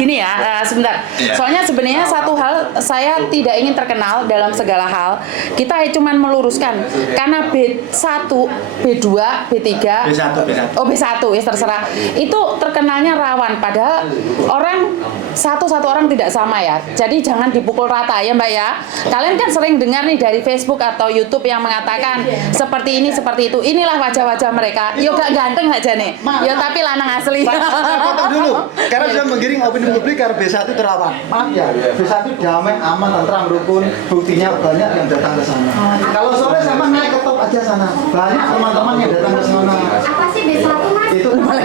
Gini ya, sebentar. Soalnya sebenarnya satu hal saya tidak ingin terkenal dalam segala hal. Kita cuma meluruskan karena B1, B2, B3, B1. oh B1 ya terserah. Itu terkenalnya rawan padahal satu orang tidak sama ya. Jadi jangan dipukul rata ya Mbak ya. Kalian kan sering dengar nih dari Facebook atau YouTube yang mengatakan seperti ini seperti itu. Inilah wajah-wajah mereka. Yo gak ganteng aja nih. Yo tapi lanang asli. Saya potong dulu. Karena sudah menggiring opini publik karena B1 terawan. Maaf ya, B1 damai, aman, tentram, rukun. Buktinya banyak yang datang ke sana. Kalau sore sama naik ke top aja sana. Banyak teman-teman yang datang ke sana. Apa sih B1 Mas? Itu bukan,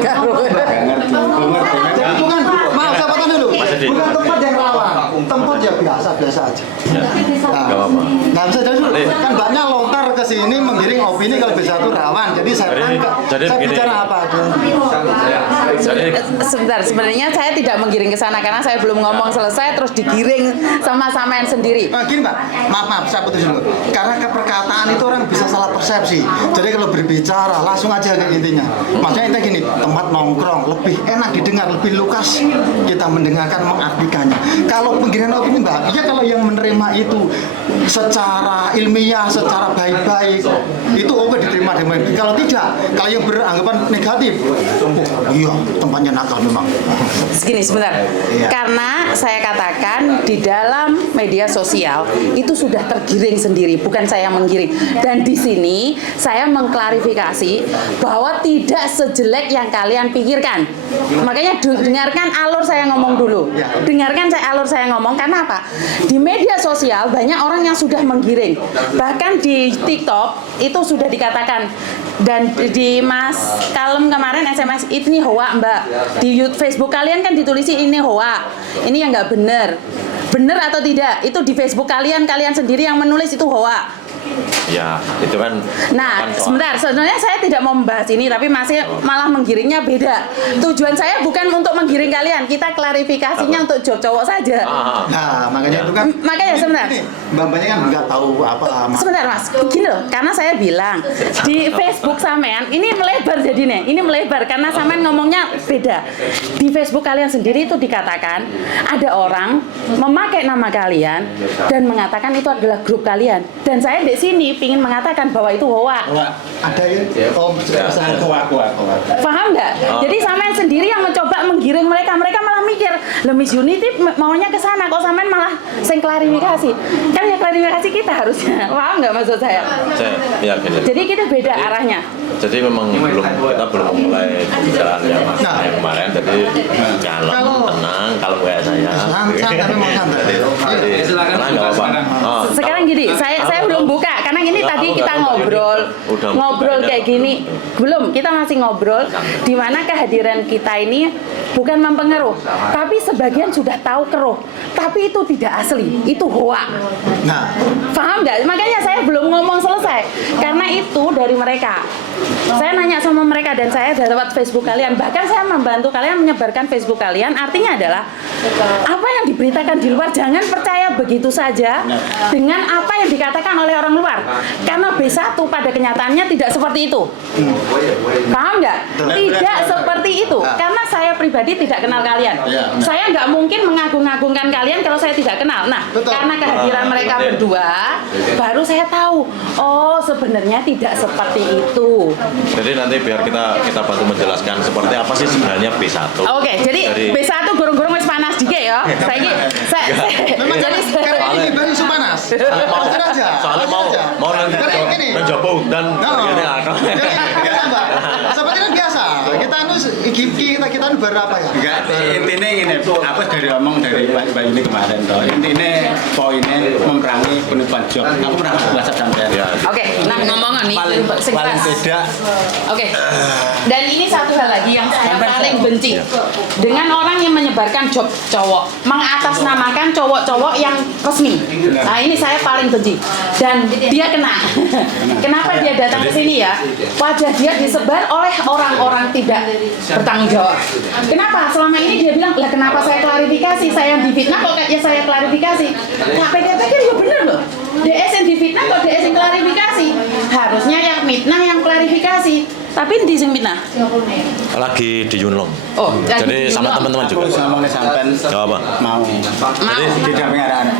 maaf saya potong dulu. Bukan tempat yang rawan. Tempat ya biasa-biasa aja. Nah, bisa dulu. Kan banyak lontar ke sini menggiring opini kalau B1 rawan. Jadi saya tangkap. Saya bicara apa? Sebentar, sebenarnya saya tidak menggiring ke sana karena saya belum ngomong selesai terus digiring sama sampean sendiri. Gini Mbak, maaf saya putus dulu. Karena keperkataan itu orang bisa salah persepsi. Jadi kalau berbicara langsung aja ke intinya. Maksudnya intinya gini, tempat nongkrong lebih enak didengar, lebih lukas kita mendengarkan mengartikannya. Kalau penggiringan opini Mbak, ya kalau yang menerima itu secara ilmiah, secara baik-baik, itu oke diterima. Kalau tidak, kalau yang beranggapan negatif, oh iya tempatnya nakal memang. Segini sebentar. Karena saya katakan di dalam media sosial itu sudah tergiring sendiri, bukan saya menggiring. Dan di sini saya mengklarifikasi bahwa tidak sejelek yang kalian pikirkan. Makanya dengarkan alur saya ngomong dulu. Dengarkan alur saya ngomong karena apa? Di media sosial banyak orang yang sudah menggiring. Bahkan di TikTok itu sudah dikatakan dan di Mas Kalem kemarin SMS ini hoa Mbak. Di Facebook kalian kan ditulisi ini hoa. Ini yang nggak benar. Benar atau tidak? Itu di Facebook kalian sendiri yang menulis itu hoa. Ya, itu kan. Nah, sebentar. Sebenarnya saya tidak mau membahas ini, tapi masih malah menggiringnya beda. Tujuan saya bukan untuk menggiring kalian. Kita klarifikasinya untuk job cowok saja. Nah, makanya itu kan. Makanya sebentar. Mbak-mbaknya kan nggak tahu apa. Sebentar Mas, gini loh. Karena saya bilang di Facebook sampean ini melebar jadinya. Ini melebar karena sampean ngomongnya beda. Di Facebook kalian sendiri itu dikatakan ada orang memakai nama kalian dan mengatakan itu adalah grup kalian. Dan saya di sini ingin mengatakan bahwa itu hoa. Ada ya? Oh, saya hoa. Paham nggak? Jadi sampean sendiri yang mencoba menggiring mereka malah mikir, "Loh Miss Unity maunya ke sana, kok sampean malah sing klarifikasi." Kan ya klarifikasi kita harusnya. Paham nggak maksud saya? Ya, Jadi kita beda arahnya. Jadi memang kita belum mulai pembicaraan yang kemarin. Jadi kalau tenang, kalau kayak saya. Santai memang santai. Silakan nggak apa-apa. Sekarang gini, saya belum buka karena ini tadi kita ngobrol kayak gini. Belum, kita masih ngobrol di mana kehadiran kita ini bukan mempengaruhi, tapi sebagian sudah tahu keruh. Tapi itu tidak asli, itu hoa. Nah, paham nggak? Makanya saya belum ngomong selesai karena itu dari mereka. Saya nanya sama mereka dan saya dapat Facebook kalian. Bahkan saya membantu kalian menyebarkan Facebook kalian. Artinya adalah apa yang diberitakan di luar jangan percaya begitu saja dengan apa yang dikatakan oleh orang luar. Karena B1 pada kenyataannya tidak seperti itu. Paham nggak? Tidak seperti itu. Karena saya pribadi tidak kenal kalian. Saya nggak mungkin mengagung-agungkan kalian kalau saya tidak kenal. Nah, karena kehadiran mereka berdua, baru saya tahu. Oh, sebenarnya tidak seperti itu. Jadi nanti biar kita bantu menjelaskan seperti apa sih sebenarnya B1. Oke, jadi B1 gurung-gurung wis panas dikit ya. memang jadi karena ini baru isu panas. Soalnya mau nanti mencoba dan ini akan. Seperti biasa. Kita baru apa ya? Enggak, intinya gini, apa dari omong dari Mbak ini kemarin toh. Intinya poinnya memerangi penipuan job. Aku pernah bahasa sampean. Oke, nah ngomong nih paling beda. Oke. Dan ini satu hal lagi yang saya paling benci dengan orang yang menyebarkan job cowok, mengatasnamakan cowok-cowok yang resmi. Nah, ini saya paling benci. Dan dia kena. Kenapa dia datang ke sini ya? Wajah dia disebar oleh orang-orang tidak bertanggung jawab. Kenapa? Selama ini dia bilang, "Lah kenapa saya klarifikasi? Saya yang difitnah kok kayak saya klarifikasi." Nah, pikir-pikir ya bener loh. DS yang difitnah atau DS yang klarifikasi? Harusnya yang fitnah yang klarifikasi. Tapi di sing fitnah. Lagi di Yunlong. Oh, lagi Jadi di sama Yunlong. teman-teman juga. Terus ngomongnya sampean Gak apa. mau. Mau. Di damping anak-anak.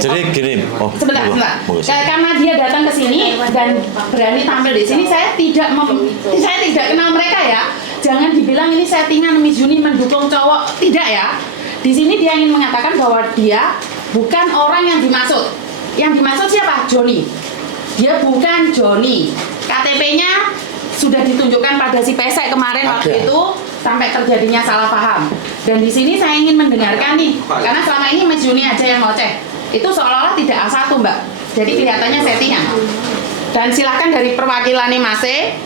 Jadi gini, Sebentar, monggo, sebentar. monggo. Karena dia datang ke sini dan berani tampil di sini, saya tidak kenal mereka ya. Jangan dibilang ini settingan Miss Juni mendukung cowok, tidak ya. Di sini dia ingin mengatakan bahwa dia bukan orang yang dimaksud. Yang dimaksud siapa? Joni. Dia bukan Joni. KTP-nya sudah ditunjukkan pada si pesek kemarin waktu itu sampai terjadinya salah paham. Dan di sini saya ingin mendengarkan nih, karena selama ini Miss Juni aja yang ngoceh. Itu seolah-olah tidak A1, Mbak. Jadi kelihatannya settingan. Dan silakan dari perwakilan nih Mas E,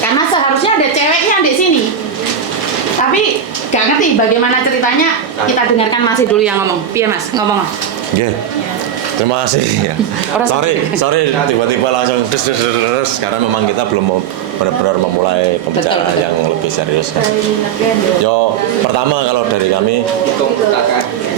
karena seharusnya ada ceweknya di sini. Tapi gak ngerti bagaimana ceritanya, kita dengarkan Mas E dulu yang ngomong. Piye Mas? Ngomong. Oke. Terima kasih. Orang sorry tiba-tiba langsung terus karena memang kita belum mau benar-benar memulai pembicaraan Betul. yang lebih serius. Yo, pertama kalau dari kami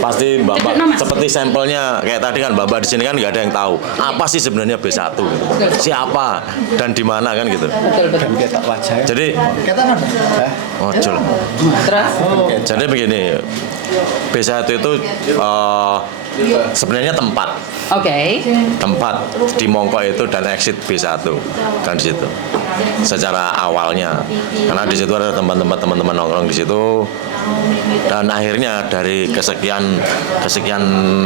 pasti Mbak seperti sampelnya kayak tadi kan Mbak di sini kan nggak ada yang tahu apa sih sebenarnya B1 gitu. Siapa dan di mana kan gitu. Betul. Kita wajah. Jadi Kata mana? ojol. Terus? Jadi begini, B1 itu sebenarnya tempat di Mongko itu dan exit B1 kan di situ secara awalnya karena di situ ada teman-teman nongkrong di situ dan akhirnya dari kesekian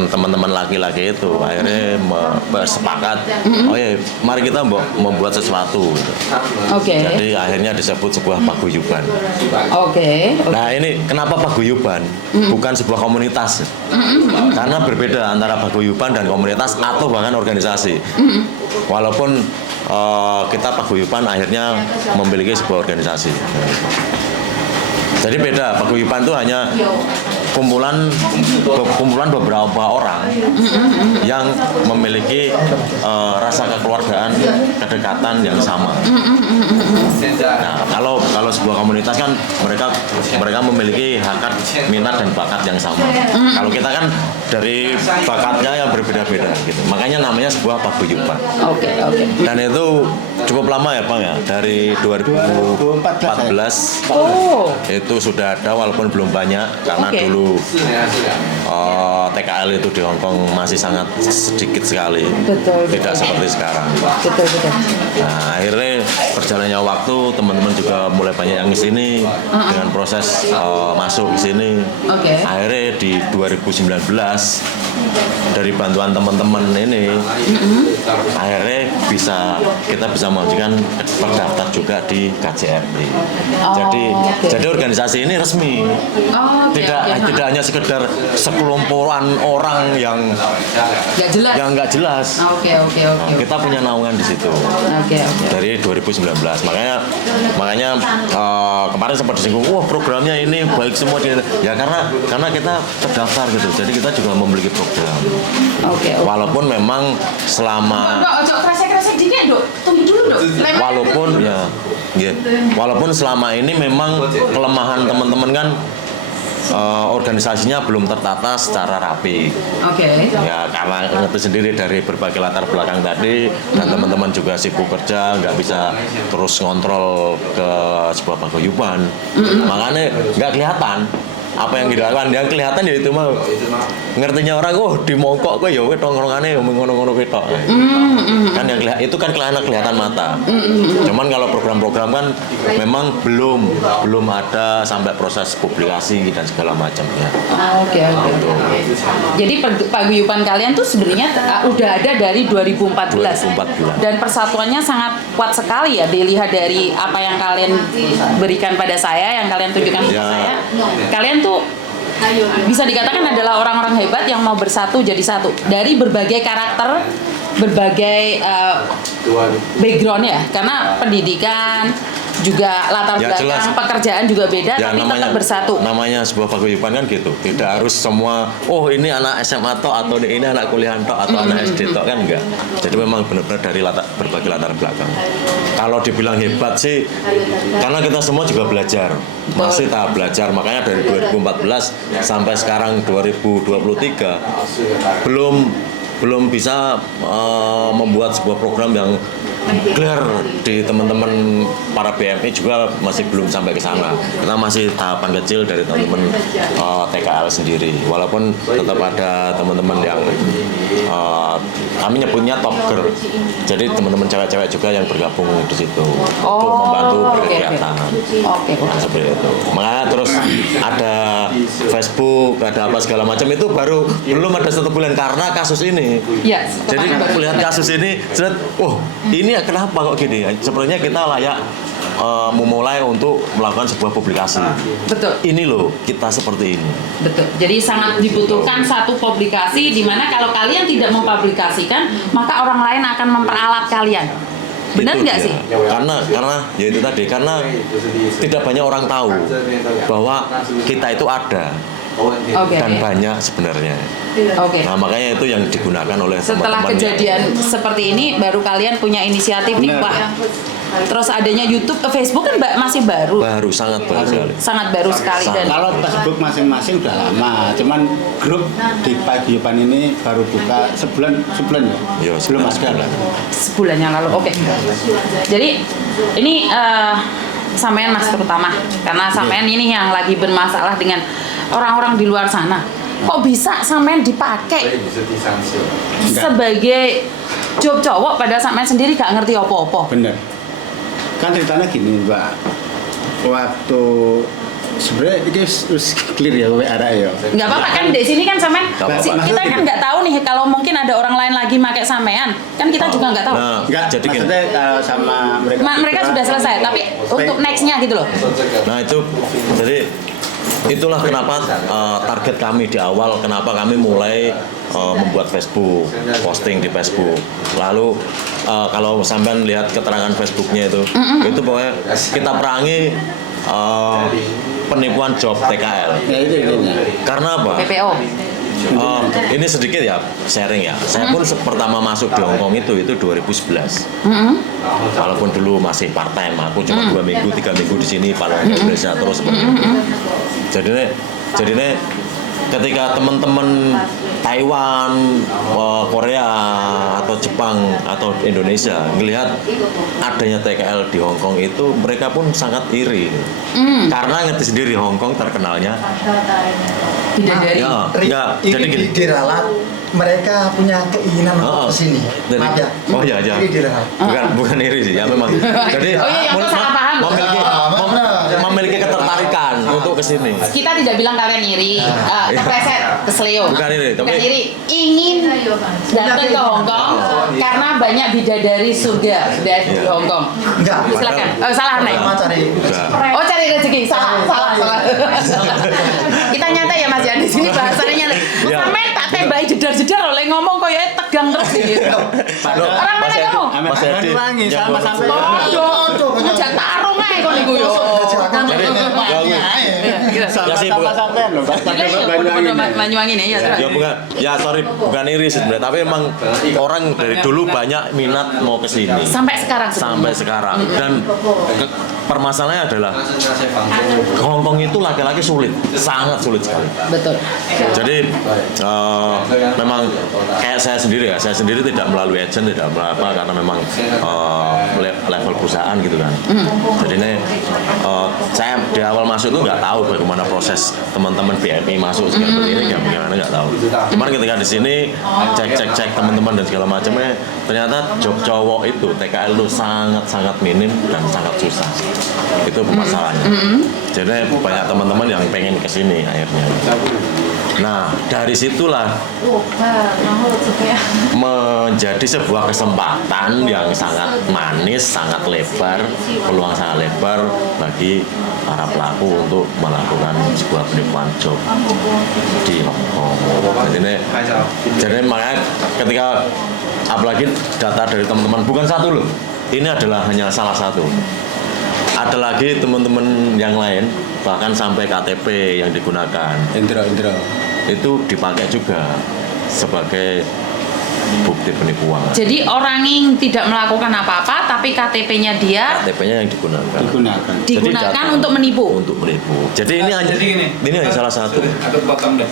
teman-teman laki-laki itu akhirnya bersepakat oh ya mari kita membuat sesuatu gitu. Jadi akhirnya disebut sebuah paguyuban. Nah ini kenapa paguyuban bukan sebuah komunitas karena berbeda antara paguyuban dan komunitas atau bahkan organisasi. Walaupun kita paguyuban akhirnya memiliki sebuah organisasi. Jadi beda, paguyuban itu hanya kumpulan beberapa orang yang memiliki rasa kekeluargaan, kedekatan yang sama. Nah, kalau sebuah komunitas kan mereka memiliki hakat, minat dan bakat yang sama. Kalau kita kan dari bakatnya yang berbeda-beda gitu. Makanya namanya sebuah paguyuban. Dan itu cukup lama ya, Bang ya. Dari 2014 itu sudah ada walaupun belum banyak karena dulu TKL itu di Hongkong masih sangat sedikit sekali, tidak seperti sekarang. Nah, akhirnya perjalannya waktu teman-teman juga mulai banyak yang kesini dengan proses masuk ke sini. Akhirnya di 2019 dari bantuan teman-teman ini, akhirnya kita bisa mengajukan terdaftar juga di KJRI. Jadi organisasi ini resmi. Tidak hanya sekedar sekelompokan orang yang nggak jelas. Kita punya naungan di situ. Dari 2019. Makanya kemarin sempat disinggung, wah programnya ini baik semua ya karena kita terdaftar gitu. Jadi kita juga memiliki program. Walaupun memang selama walaupun selama ini memang kelemahan teman-teman kan organisasinya belum tertata secara rapi. Ya karena itu sendiri dari berbagai latar belakang tadi dan teman-teman juga sibuk kerja, nggak bisa terus ngontrol ke sebuah paguyuban. Makanya nggak kelihatan apa yang dilakukan. Yang kelihatan ya itu mah ngertinya orang di Mongkok kok ya tongkrongannya ngono-ngono ketok. Kan yang itu kan kelihatan mata. Cuman kalau program-program kan memang belum ada sampai proses publikasi dan segala macam ya. Jadi paguyuban kalian tuh sebenarnya udah ada dari 2014. Dan persatuannya sangat kuat sekali ya, dilihat dari apa yang kalian berikan pada saya, yang kalian tunjukkan pada saya. Kalian tuh bisa dikatakan adalah orang-orang hebat yang mau bersatu jadi satu dari berbagai karakter, berbagai background ya, karena pendidikan juga latar belakang pekerjaan juga beda, tapi tetap bersatu. Namanya sebuah paguyuban kan gitu, tidak harus semua ini anak SMA atau ini anak kuliah atau anak SD kan enggak. Jadi memang benar-benar dari berbagai latar belakang. Kalau dibilang hebat sih karena kita semua juga belajar, masih tahap belajar. Makanya dari 2014 sampai sekarang 2023 belum belum bisa membuat sebuah program yang clear di teman-teman para BMI juga masih belum sampai ke sana. Kita masih tahapan kecil dari teman-teman TKL sendiri. Walaupun tetap ada teman-teman yang kami nyebutnya top girl. Jadi teman-teman cewek-cewek juga yang bergabung di situ untuk membantu berkegiatan. Nah, seperti itu. Makanya terus ada Facebook, ada apa segala macam itu baru belum ada 1 bulan karena kasus ini. Ya, Jadi melihat kasus ini, ini kenapa kok gini? Sebenarnya kita layak memulai untuk melakukan sebuah publikasi. Betul. Ini loh, kita seperti ini. Betul. Jadi sangat dibutuhkan satu publikasi di mana kalau kalian tidak mempublikasikan, maka orang lain akan memperalat kalian. Benar Itu nggak dia. sih? Karena ya itu tadi, karena tidak banyak orang tahu bahwa kita itu ada. Oke. Dan banyak sebenarnya. Oke. Nah, makanya itu yang digunakan oleh Setelah teman-teman kejadian seperti ini, baru kalian punya inisiatif nih, Benar. wah. Terus adanya YouTube, Facebook kan masih baru, baru sangat baru sekali. sangat baru sekali dan Kalau Facebook masing-masing udah lama, cuman grup di paguyuban ini baru buka sebulan ya? Iya, Belum sebulan. ada. sebulan yang lalu. Oke. Jadi ini sampean Mas terutama karena sampean ini yang lagi bermasalah dengan orang-orang di luar sana. Kok bisa sampean dipakai sebagai job cowok padahal sampean sendiri gak ngerti apa-apa? Bener. Kan ceritanya gini, Mbak. Waktu sebenarnya ini harus clear ya WA ya. Nggak apa-apa kan di sini kan sampean Nggak apa-apa. kita kan nggak tahu nih kalau mungkin ada orang lain lagi pakai sampean kan kita juga nggak tahu. Nah, Enggak, jadi gini. maksudnya sama mereka. Mereka sudah selesai tapi untuk nextnya gitu loh. Nah itu jadi itulah kenapa target kami di awal, kenapa kami mulai membuat Facebook, posting di Facebook. Lalu kalau sampean lihat keterangan Facebooknya itu pokoknya kita perangi penipuan job TKL. Ya itu intinya. Karena apa? PPO. Ini sedikit ya sharing ya. Saya pun pertama masuk di Hong Kong itu 2011. Walaupun dulu masih part time, aku cuma 2 minggu, 3 minggu di sini, paling di Indonesia terus seperti itu. Jadi ketika teman-teman Taiwan, Korea atau Jepang atau Indonesia ngelihat adanya TKL di Hong Kong itu mereka pun sangat iri. Karena ngerti sendiri Hong Kong terkenalnya Bidadari. ya, enggak, jadi gini. diralat, mereka punya keinginan untuk kesini. Jadi, Maaf ya. oh ya, ya. Ini diralat. Bukan iri sih, ya memang. Jadi Oh iya, aku salah paham. memiliki ketertarikan untuk kesini. Kita tidak bilang kalian iri, terpleset, keselio. Bukan iri, tapi- Bukan iri. Ingin datang ke Hong Kong karena banyak bidadari surga di Hong Kong. Enggak. Silakan. Oh, salah nih. Pertama cari Enggak. Oh cari rezeki, salah. Kita nyantai ya Mas ya di sini bahasanya nyantai. Ya. Sampai tak tembaki jedar-jedar oleh ngomong kok ya tegang terus gitu. Orang mana kamu? Mas Edi, Wangi yang sama bagus. sampai. Aduh, ngajak tarung aja kok niku yo. silakan. Jadi, ya sih, Bu. Sama sampai loh. Pas pakai Banyuwangi. Banyuwangi nih ya. Ya bukan iri sebenarnya, tapi emang orang dari dulu banyak minat mau ke sini. Sampai sekarang Sampai sekarang. Dan permasalahannya adalah ke Hong Kong itu laki-laki sulit, sangat sulit sekali. Betul. Jadi memang kayak saya sendiri tidak melalui agent, tidak melalui apa karena memang level perusahaan gitu kan. Jadi ini saya di awal masuk itu nggak tahu bagaimana proses teman-teman BMI masuk seperti ini, gimana nggak tahu. Cuman ketika di sini cek teman-teman dan segala macamnya, ternyata job cowok itu TKL itu sangat minim dan sangat susah. Itu permasalahannya. Jadi banyak teman-teman yang pengen kesini akhirnya. Nah, dari situlah menjadi sebuah kesempatan yang sangat manis, sangat lebar, peluang sangat lebar bagi para pelaku untuk melakukan sebuah penipuan job di Hong Kong. Jadi makanya ketika apalagi data dari teman-teman bukan satu loh, ini adalah hanya salah satu. Ada lagi teman-teman yang lain bahkan sampai KTP yang digunakan Indro. itu dipakai juga sebagai bukti penipuan. Jadi orang yang tidak melakukan apa-apa tapi KTP-nya dia KTP-nya yang digunakan. digunakan data untuk menipu. Untuk menipu. Jadi ini hanya Jadi gini. ini hanya salah satu. Aku potong deh.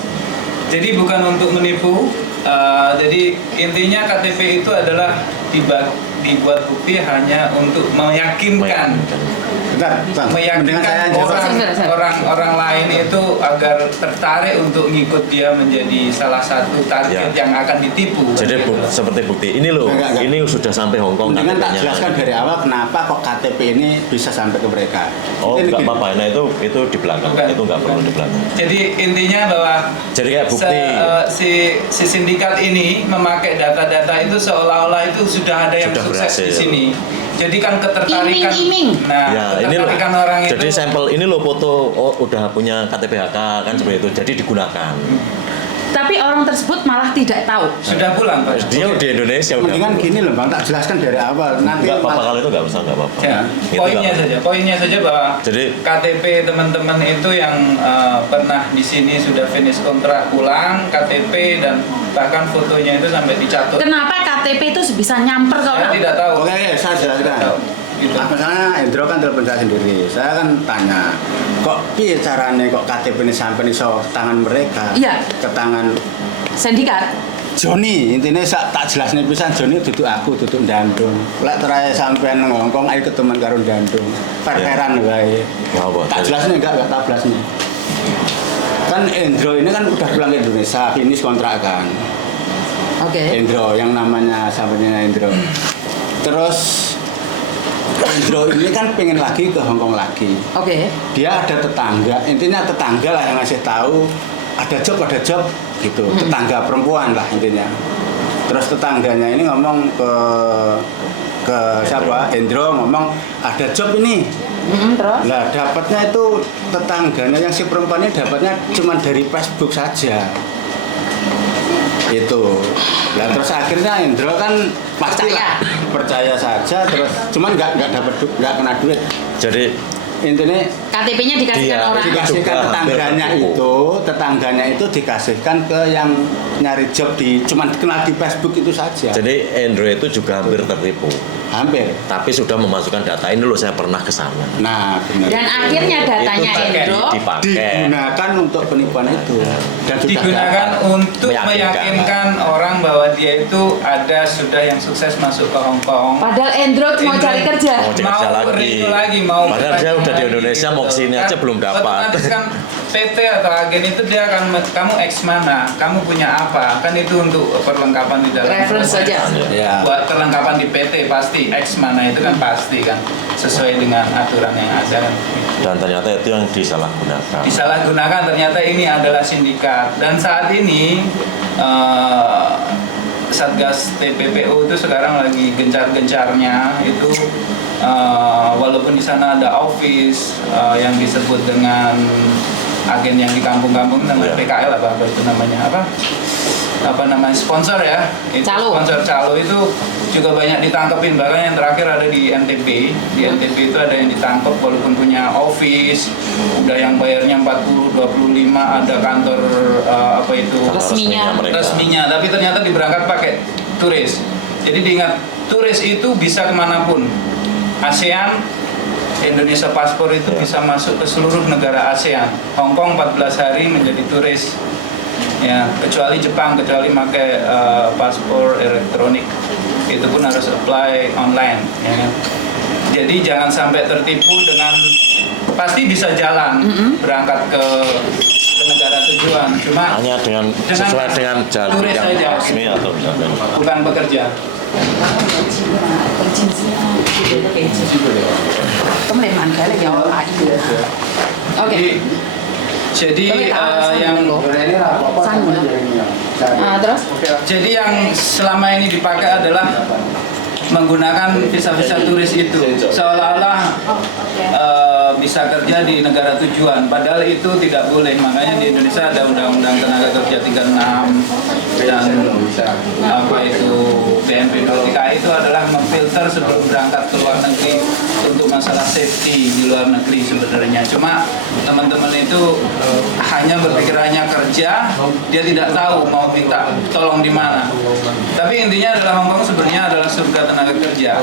Jadi bukan untuk menipu, Jadi intinya KTP itu adalah dibuat bukti hanya untuk meyakinkan Bentar, Bang. Mendingan saya meyakinkan jawab. orang lain itu agar tertarik untuk ngikut dia menjadi salah satu target Ya. yang akan ditipu. Jadi seperti bukti ini loh, Enggak. ini sudah sampai Hong Kong Mendingan tak KTP-nya. jelaskan dari awal kenapa kok KTP ini bisa sampai ke mereka. Oh, Ini enggak gini. apa-apa. Nah itu di belakang. Bukan. Itu enggak perlu di belakang. Jadi intinya bahwa Jadi kayak bukti. si sindikat ini memakai data-data itu seolah-olah itu sudah ada yang Sudah sukses berhasil. di sini. Jadi kan ketertarikan. Iming-iming. Nah, Ya, ini loh. ketertarikan orang itu. Jadi sampel ini loh foto, oh udah punya KTP HK kan seperti itu. Jadi digunakan. Tapi orang tersebut malah tidak tahu. Sudah pulang, Pak. Dia di Indonesia udah. Mendingan gini loh Bang, tak jelaskan dari awal. Nanti Enggak apa-apa malah- kalau itu enggak usah, enggak apa-apa. Ya, Itu poinnya saja bahwa Jadi- KTP teman-teman itu yang pernah di sini sudah finish kontrak pulang, KTP dan bahkan fotonya itu sampai dicatut. Kenapa KTP itu bisa nyamper ke Saya orang? tidak tahu. Oke, saya jelaskan. Tahu. Gitu. Nah, misalnya Hendro kan telepon saya sendiri. Saya kan tanya, kok piye caranya kok KTP ini sampai di tangan mereka? Iya. Ke tangan Sindikat. Joni, intinya tak jelasnya pisan Joni duduk aku duduk Dandung. Lek terakhir sampean nang Hongkong ayo ketemu karo Dandung. Perkeran wae. Ya apa? Tak jelasnya enggak tak jelasnya. Kan Hendro ini kan udah pulang ke Indonesia, finish kontrak kan. Oke. Hendro yang namanya sahabatnya Hendro. Terus Hendro ini kan pengen lagi ke Hongkong lagi. Oke. Dia ada tetangga, intinya tetangga lah yang ngasih tahu ada job gitu. Tetangga perempuan lah intinya. Terus tetangganya ini ngomong ke siapa? Hendro ngomong ada job ini. Terus? Lah dapatnya itu tetangganya yang si perempuan ini dapatnya cuma dari Facebook saja. Itu. Lah terus akhirnya Hendro kan pasti percaya saja terus cuman nggak dapat nggak kena duit. Jadi Intinya KTP-nya dikasihkan Iya, orang. dikasihkan Juga tetangganya hampir tetangganya itu dikasihkan ke yang nyari job di cuman kenal di Facebook itu saja. jadi Android itu juga hampir tertipu. Hampir. Tapi sudah memasukkan data ini loh, saya pernah ke sana. Nah, benar. Dan akhirnya datanya Itu Endro dipakai. Digunakan untuk penipuan itu dan sudah Digunakan dapat. untuk meyakinkan orang bahwa dia itu sudah yang sukses masuk ke Hong Kong. padahal Endro mau cari kerja. Mau cari kerja lagi. renew lagi, mau Padahal dia udah di Indonesia, mau kesini aja belum dapat. Otomatis kan PT atau agen itu dia akan kamu ex mana, kamu punya apa, kan itu untuk perlengkapan di dalam Reference saja. Ya. buat perlengkapan di PT pasti ex mana itu kan pasti kan sesuai dengan aturan yang ada kan. Dan ternyata itu yang disalahgunakan. Disalahgunakan, ternyata ini adalah sindikat dan saat ini Satgas TPPU itu sekarang lagi gencar-gencarnya itu walaupun di sana ada office yang disebut dengan agen yang di kampung-kampung namanya Ya. PKL apa itu namanya apa namanya sponsor ya itu Calo. sponsor calo itu juga banyak ditangkepin, bahkan yang terakhir ada di NTB. Di NTB itu ada yang ditangkap walaupun punya office udah yang bayarnya 40 25 ada kantor apa itu Resminya. mereka. resminya, tapi ternyata diberangkat pakai turis. Jadi diingat, turis itu bisa kemanapun. ASEAN, Indonesia paspor itu bisa masuk ke seluruh negara ASEAN. Hong Kong 14 hari menjadi turis. Ya, kecuali Jepang, kecuali pakai paspor elektronik. Itu pun harus apply online. Ya kan? Jadi jangan sampai tertipu dengan pasti bisa jalan berangkat ke negara tujuan. Cuma Hanya dengan sesuai dengan jalur turis yang saja. resmi atau misalnya. bukan bekerja. Oke. Jadi Terus? jadi yang selama ini dipakai adalah menggunakan visa-visa turis itu seolah-olah bisa kerja di negara tujuan, padahal itu tidak boleh. Makanya di Indonesia ada Undang-Undang Tenaga Kerja 36 dan apa itu BMP 23 itu adalah memfilter sebelum berangkat ke luar negeri untuk masalah safety di luar negeri sebenarnya. Cuma teman-teman itu hanya berpikir hanya kerja, dia tidak tahu mau minta tolong di mana. Tapi intinya adalah Hong Kong sebenarnya adalah surga tenaga kerja,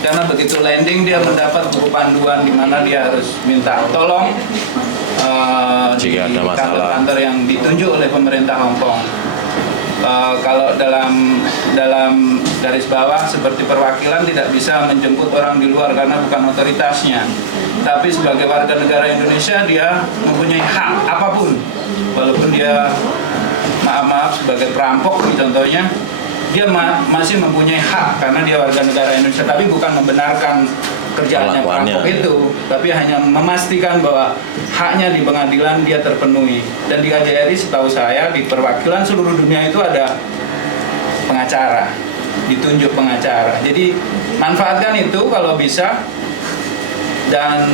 karena begitu landing dia mendapat buku panduan di mana dia harus minta tolong Jika ada di masalah. kantor-kantor yang ditunjuk oleh pemerintah Hong Kong. Kalau dalam garis bawah seperti perwakilan tidak bisa menjemput orang di luar karena bukan otoritasnya. Tapi sebagai warga negara Indonesia dia mempunyai hak apapun, walaupun dia maaf sebagai perampok contohnya, dia masih mempunyai hak karena dia warga negara Indonesia. Tapi bukan membenarkan kerjaannya perampok itu, tapi hanya memastikan bahwa haknya di pengadilan dia terpenuhi. Dan di KJRI setahu saya di perwakilan seluruh dunia itu ada pengacara, ditunjuk pengacara. Jadi manfaatkan itu kalau bisa. Dan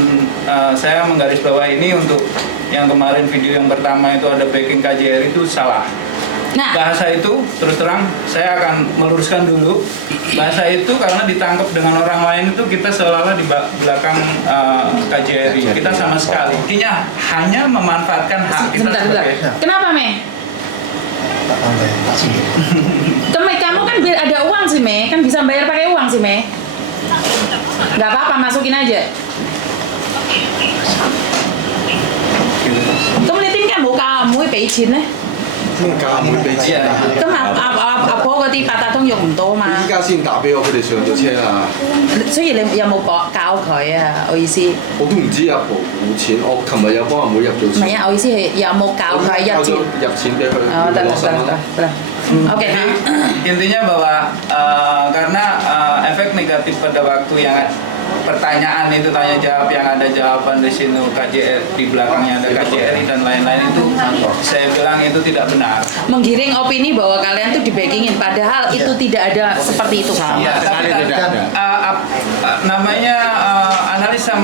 saya menggarisbawahi ini untuk yang kemarin video yang pertama itu ada backing KJRI itu salah. Nah, Bahasa itu terus terang saya akan meluruskan dulu. Bahasa itu karena ditangkap dengan orang lain itu kita seolah-olah di belakang KJRI. Kita sama sekali. Intinya hanya memanfaatkan hak kita sebentar. Kenapa, Me? Kamu kan biar ada uang sih, Me. Kan bisa bayar pakai uang sih, Me. Nggak apa-apa, masukin aja. Kamu liatin kan mau kamu bị錢咧？價唔會俾錢啊！咁阿婆嗰啲八達通用唔到嘛？依家先打俾我，佢哋上咗車啦。所以你有冇教佢啊？我意思。我都唔知阿婆冇錢，我琴日有幫阿妹入咗錢。唔係啊，我意思係有冇教佢一節？入錢俾佢。哦，得。Oke. Intinya bahwa karena efek negatif pada waktu yang pertanyaan itu tanya jawab yang ada jawaban di sini KJRI, di belakangnya ada KJRI dan lain-lain itu saya bilang itu tidak benar. Menggiring opini bahwa kalian tuh dibaggingin, padahal itu tidak ada seperti itu. Iya, tapi namanya analisa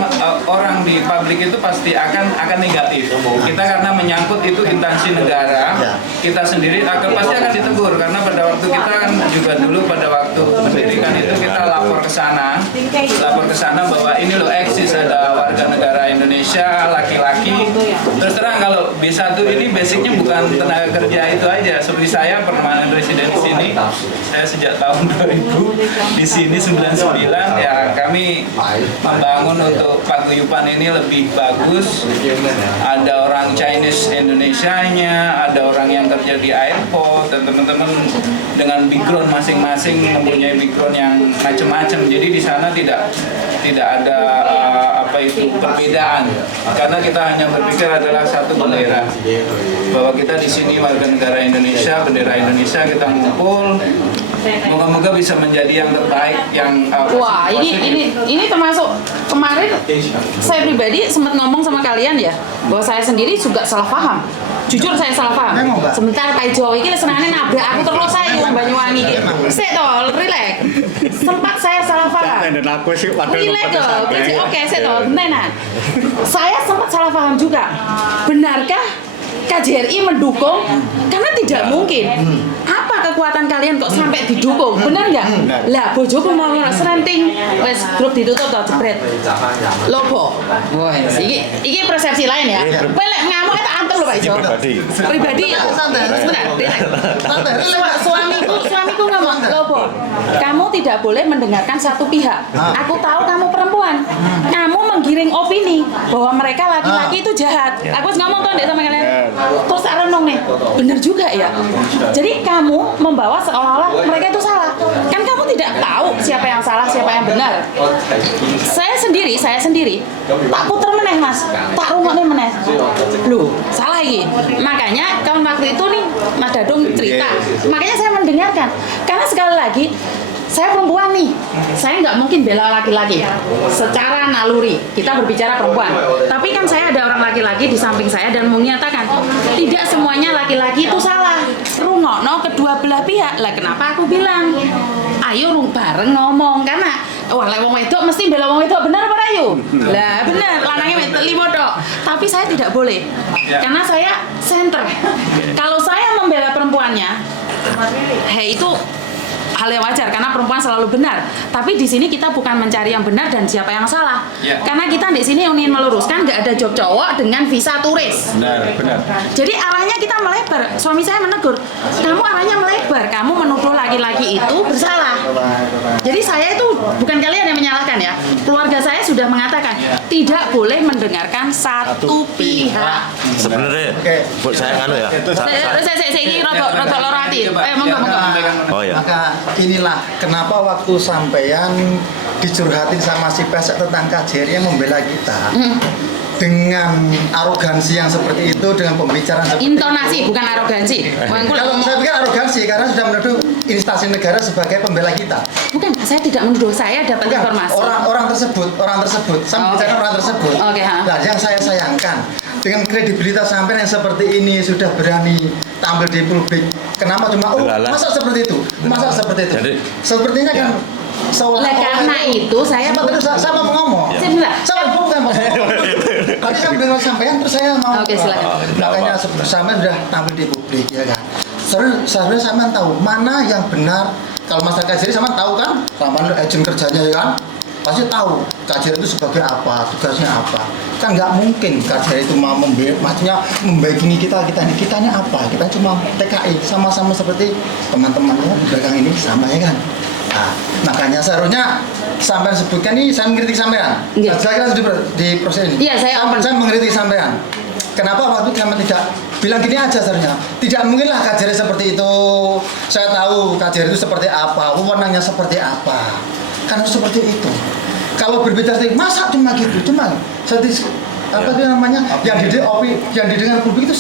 orang di publik itu pasti akan negatif. Kita karena menyangkut itu instansi negara, kita sendiri pasti akan ditegur karena pada waktu kita kan juga dulu pada waktu pendidikan itu kita lapor ke sana bahwa ini loh eksis ada warga negara Indonesia laki-laki. Terus terang kalau B1 ini basicnya bukan tenaga kerja itu aja. Seperti saya permanent resident di sini, saya sejak tahun 2000 di sini 99 ya kami membangun untuk paguyuban ini lebih bagus. Ada orang Chinese Indonesianya, ada orang yang kerja di airport dan teman-teman dengan background masing-masing mempunyai background yang macam-macam. Jadi di sana tidak ada perbedaan karena kita hanya berpikir adalah satu bendera bahwa kita di sini warga negara Indonesia, bendera Indonesia kita mengumpul. Moga-moga bisa menjadi yang terbaik yang Wah, ini termasuk kemarin saya pribadi sempat ngomong sama kalian ya bahwa saya sendiri juga salah paham. Jujur saya salah paham. Sebentar Pak Ijo, ini senangnya nabrak aku terus saya yang Banyuwangi. Sik tol, relax. Sempat saya salah paham. Relax loh, oke, sik tol, bentar. Saya sempat salah paham juga. Benarkah KJRI mendukung? Karena tidak mungkin. Apa kekuatan kalian kok sampai didukung? Benar nggak? Lah, bojoku mau serenting, wes grup ditutup toh jebret. Lopo. Wes, iki persepsi lain ya. Pelek ngamuk tak antem lho Pak Ijo. Pribadi. Sebentar. Suamiku ngomong, Lopo. Kamu tidak boleh mendengarkan satu pihak. Aku tahu kamu perempuan. Kamu menggiring opini bahwa mereka laki-laki itu jahat. Aku ngomong tuh sama kalian. Terus renung nih, bener juga ya. Jadi kamu membawa seolah-olah mereka itu salah. Kan kamu tidak tahu siapa yang salah, siapa yang benar. Saya sendiri tak puter meneh Mas, tak rungokne meneh. Loh, salah iki. Makanya kawan waktu itu nih Mas Dadung cerita. Makanya saya mendengarkan. Karena sekali lagi saya perempuan nih, saya nggak mungkin bela laki-laki secara naluri, kita berbicara perempuan. Tapi kan saya ada orang laki-laki di samping saya dan menyatakan tidak semuanya laki-laki itu salah. Rungokno kedua belah pihak. Lah kenapa aku bilang ayo bareng ngomong, karena wah wong wedok mesti bela wong wedok, benar apa ayo? Lah benar, lanangnya wedok limo tok. Tapi saya tidak boleh karena saya center. Kalau saya membela perempuannya, itu hal yang wajar karena perempuan selalu benar. Tapi di sini kita bukan mencari yang benar dan siapa yang salah. Karena kita di sini ingin meluruskan nggak ada job cowok dengan visa turis. Benar. Jadi arahnya kita mulai melebar. Suami saya menegur, kamu arahnya melebar, kamu menuduh laki-laki itu bersalah. Jadi saya itu bukan kalian yang menyalahkan ya. Keluarga saya sudah mengatakan tidak boleh mendengarkan satu pihak. Sebenarnya, Bu, saya nganu ya. Saya ini rada loro hati. Monggo. Oh ya. Maka inilah kenapa waktu sampean dicurhatin sama si pesek tentang KJRI yang membela kita. Dengan arogansi yang seperti itu, dengan pembicaraan seperti Intonasi itu. bukan arogansi. Kalau saya pikir arogansi karena sudah menuduh instansi negara sebagai pembela kita. Bukan, saya tidak menuduh, saya dapat Bukan, informasi. orang tersebut, saya bicara orang tersebut. Oke, ha. Nah, yang saya sayangkan dengan kredibilitas sampean yang seperti ini sudah berani tampil di publik. Kenapa cuma masa seperti itu? Masa seperti itu? Jadi- Sepertinya kan Nah, karena itu saya saya mau ngomong. Sebentar. Saya bukan mau ngomong. Tadi saya mendengar sampean terus saya mau. Oke, silakan. Makanya sampean sudah tampil di publik ya kan. Seharusnya sampean tahu mana yang benar. Kalau masyarakat sendiri sampean tahu kan, sampean agent kerjanya ya kan. Pasti tahu KJRI itu sebagai apa, tugasnya apa. Kan nggak mungkin KJRI itu mau maksudnya membackingi kita ini apa? Kita cuma TKI sama-sama seperti teman-temannya di belakang ini sama ya kan. Nah, makanya seharusnya sampean sebutkan ini saya mengkritik sampean. Iya. Saya kira di proses ini. Iya, saya mengkritik sampean. Kenapa waktu sampean tidak bilang gini aja seharusnya? Tidak mungkin lah KJRI seperti itu. Saya tahu KJRI itu seperti apa, wewenangnya seperti apa. Kan harus seperti itu. Kalau berbicara masa cuma gitu, cuma apa itu namanya yang didengar publik itu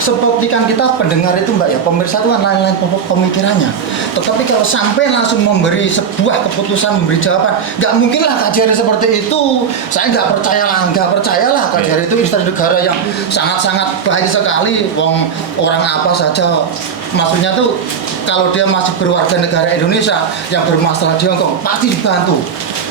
seperti kan kita pendengar itu Mbak ya, pemirsa itu kan lain-lain pemikirannya. Tetapi kalau sampai langsung memberi sebuah keputusan, memberi jawaban, nggak mungkin lah KJRI seperti itu. Saya nggak percayalah KJRI itu instansi negara yang sangat-sangat baik sekali. Orang apa saja, maksudnya tuh kalau dia masih berwarga negara Indonesia yang bermasalah di Hongkong pasti dibantu.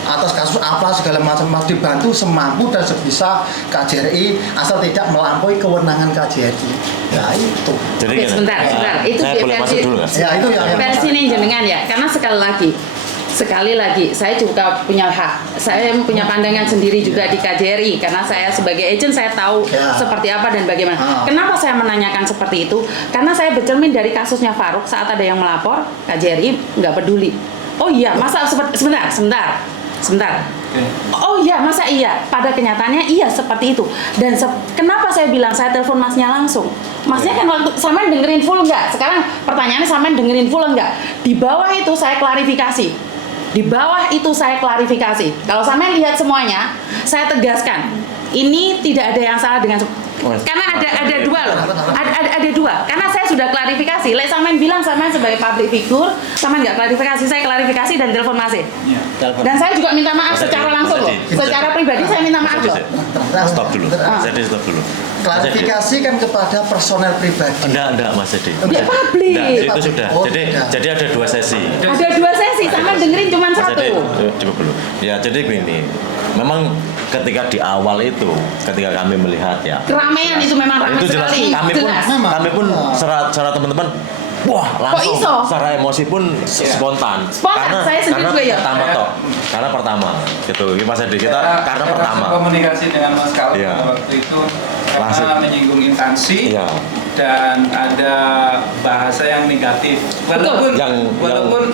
Atas kasus apa segala macam masih dibantu semampu dan sebisa KJRI asal tidak melampaui kewenangan KJRI. Ya itu. Jadi Oke, gini, sebentar. Itu saya boleh masuk dulu nggak? Ya itu ya. versi ini jenengan ya, karena sekali lagi saya juga punya hak, saya punya pandangan sendiri juga di KJRI karena saya sebagai agent saya tahu Ya. seperti apa dan bagaimana. Kenapa saya menanyakan seperti itu? Karena saya bercermin dari kasusnya Faruk, saat ada yang melapor KJRI nggak peduli. Oh iya, masa sebentar. Oh iya, masa iya? Pada kenyataannya iya seperti itu. Dan kenapa saya bilang saya telepon masnya langsung? Masnya kan waktu sampean dengerin full nggak? Sekarang pertanyaannya sampean dengerin full nggak? Di bawah itu saya klarifikasi. Kalau sampean lihat semuanya, saya tegaskan. Ini tidak ada yang salah dengan karena ada dua loh. Ada dua. Karena saya sudah klarifikasi. Lek sampean bilang sampean sebagai public figure, sampean nggak klarifikasi, saya klarifikasi dan telepon masih. Dan saya juga minta maaf secara langsung loh. Secara pribadi saya minta maaf loh. Stop dulu. Jadi stop dulu. Klarifikasi kan kepada personel pribadi. Enggak Mas Edi. Ya publik. Enggak, itu sudah. Oh, Jadi ada 2 sesi. Ada 2 sesi, sampean dengerin cuma Mas satu. Edi, coba dulu. Ya, jadi begini. Memang ketika di awal itu, ketika kami melihat ya. Keramaian itu memang ramai itu jelas. sekali. Kami pun secara teman-teman, wah langsung iso? secara emosi pun spontan. Spontan, saya sendiri juga ya. Karena pertama gitu. Mas Edi, kita karena saya pertama. komunikasi dengan Mas Kalum Iya. waktu itu karena Langsung. menyinggung instansi Iya. dan ada bahasa yang negatif. Walaupun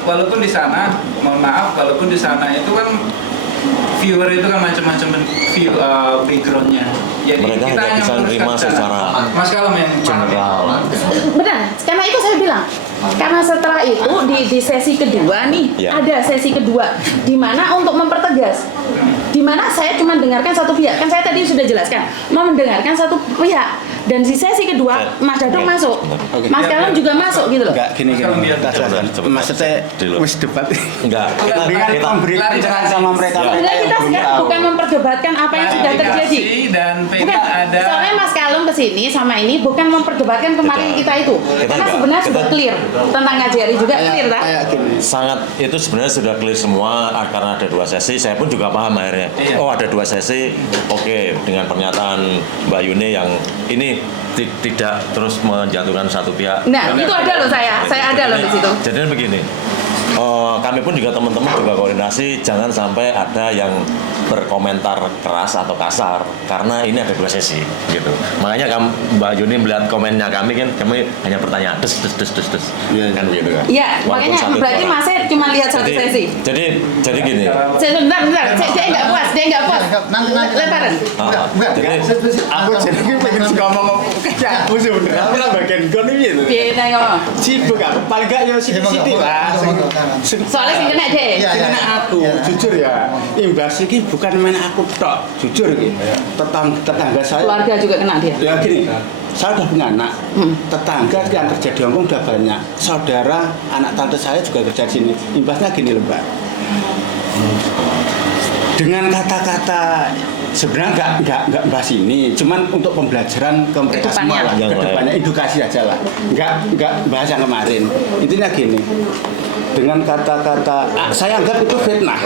walaupun di sana, mohon maaf, walaupun di sana itu kan viewer itu kan macam-macam view backgroundnya. Jadi Mereka kita hanya hanya bisa meluruskan nerima ke sana. secara Mas Kalum yang general. Benar, karena itu saya bilang. Karena setelah itu di sesi kedua nih, Ya. ada sesi kedua di mana untuk mempertegas. Di mana saya cuma dengarkan satu pihak. Kan saya tadi sudah jelaskan, mau mendengarkan satu pihak. Dan di sesi kedua Mas Dadung masuk. Oke. Mas Kalum juga masuk gitu loh. Enggak gini. Coba. Maksudnya Dulu. wis debat. Enggak. Kita memberi pencerahan sama mereka. Ya. Sebenarnya kita belum sekarang tahu. bukan memperdebatkan apa yang sudah terjadi. Dan Bukan, Peta ada soalnya Mas Kalum kesini sama ini bukan memperdebatkan kemarin kita itu. Karena enggak. sebenarnya sudah Kita- clear tentang KJRI juga clear kan? Kayak gini. Sangat itu sebenarnya sudah clear semua karena ada 2 sesi. Saya pun juga paham akhirnya. Iya. Oh ada 2 sesi. Oke, dengan pernyataan Mbak Yuni yang ini tidak terus menjatuhkan satu pihak. Nah, itu ada loh saya ada loh di situ. Jadi begini, kami pun juga teman-teman juga koordinasi jangan sampai ada yang berkomentar keras atau kasar karena ini ada 2 sesi gitu. Makanya Mbak Yuni melihat komennya kami hanya bertanya des kan gitu kan. Iya, Walaupun makanya satu berarti suara. Mas cuma lihat satu sesi. Jadi gini. Bentar, dia nggak puas. Nanti. Lebaran. Enggak. Jadi Aku jadi pengen ngomong kayak aku sebenarnya. Aku lah bagian gon iki lho. Piye nek ngomong? Sibuk aku, paling gak ya sithik-sithik lah. Soalnya sing kena deh. Iya. Sing kena aku, jujur ya. Imbas iki bukan main aku tok, jujur iki. Tetangga saya. Keluarga juga kena dia. Ya gini, saya udah punya anak. Tetangga yang kerja di Hongkong udah banyak. Saudara, anak tante saya juga kerja di sini. Imbasnya gini loh, Mbak. Dengan kata-kata sebenarnya nggak bahas ini, cuman untuk pembelajaran ke mereka semua lah, Yang kedepannya edukasi aja lah, nggak bahas yang kemarin. Intinya gini, dengan kata-kata saya anggap itu fitnah,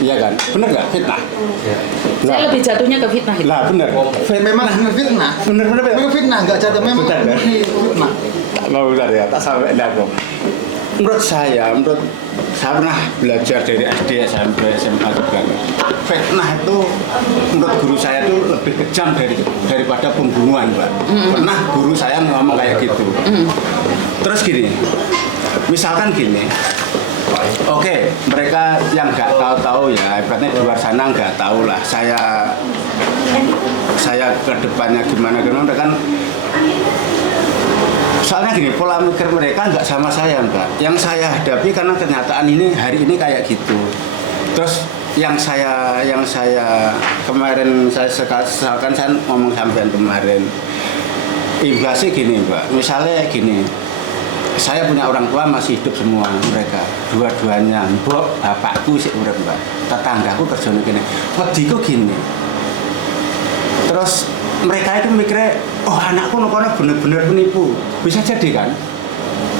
iya kan? Bener nggak fitnah? Saya lebih jatuhnya ke fitnah itu. Lah bener. Memang fitnah. Bener. Memang fitnah, enggak jatuh memang. Bentar, Ben. Fitnah. Mau bentar ya, tak sampai aku. Menurut saya pernah belajar dari SD, SMP, SMA juga. Fitnah itu menurut guru saya itu lebih kejam daripada pembunuhan, Mbak. Pernah guru saya ngomong kayak gitu. Terus gini, misalkan gini, oke, mereka yang nggak tahu ya, ibaratnya di luar sana nggak tahu lah. Saya ke depannya gimana kan. Soalnya gini, pola pikir mereka nggak sama saya, Mbak. Yang saya hadapi karena kenyataan ini hari ini kayak gitu. Terus yang saya kemarin saya sesalkan, saya ngomong sampean kemarin. Imbasnya gini, Mbak. Misalnya gini, saya punya orang tua masih hidup semua mereka, dua-duanya. Mbok, bapakku sih urip, Mbak. Tetanggaku kerjanya gini. Wediku gini. Terus mereka itu mikirnya, oh anakku nukone bener-bener penipu. Bisa jadi kan?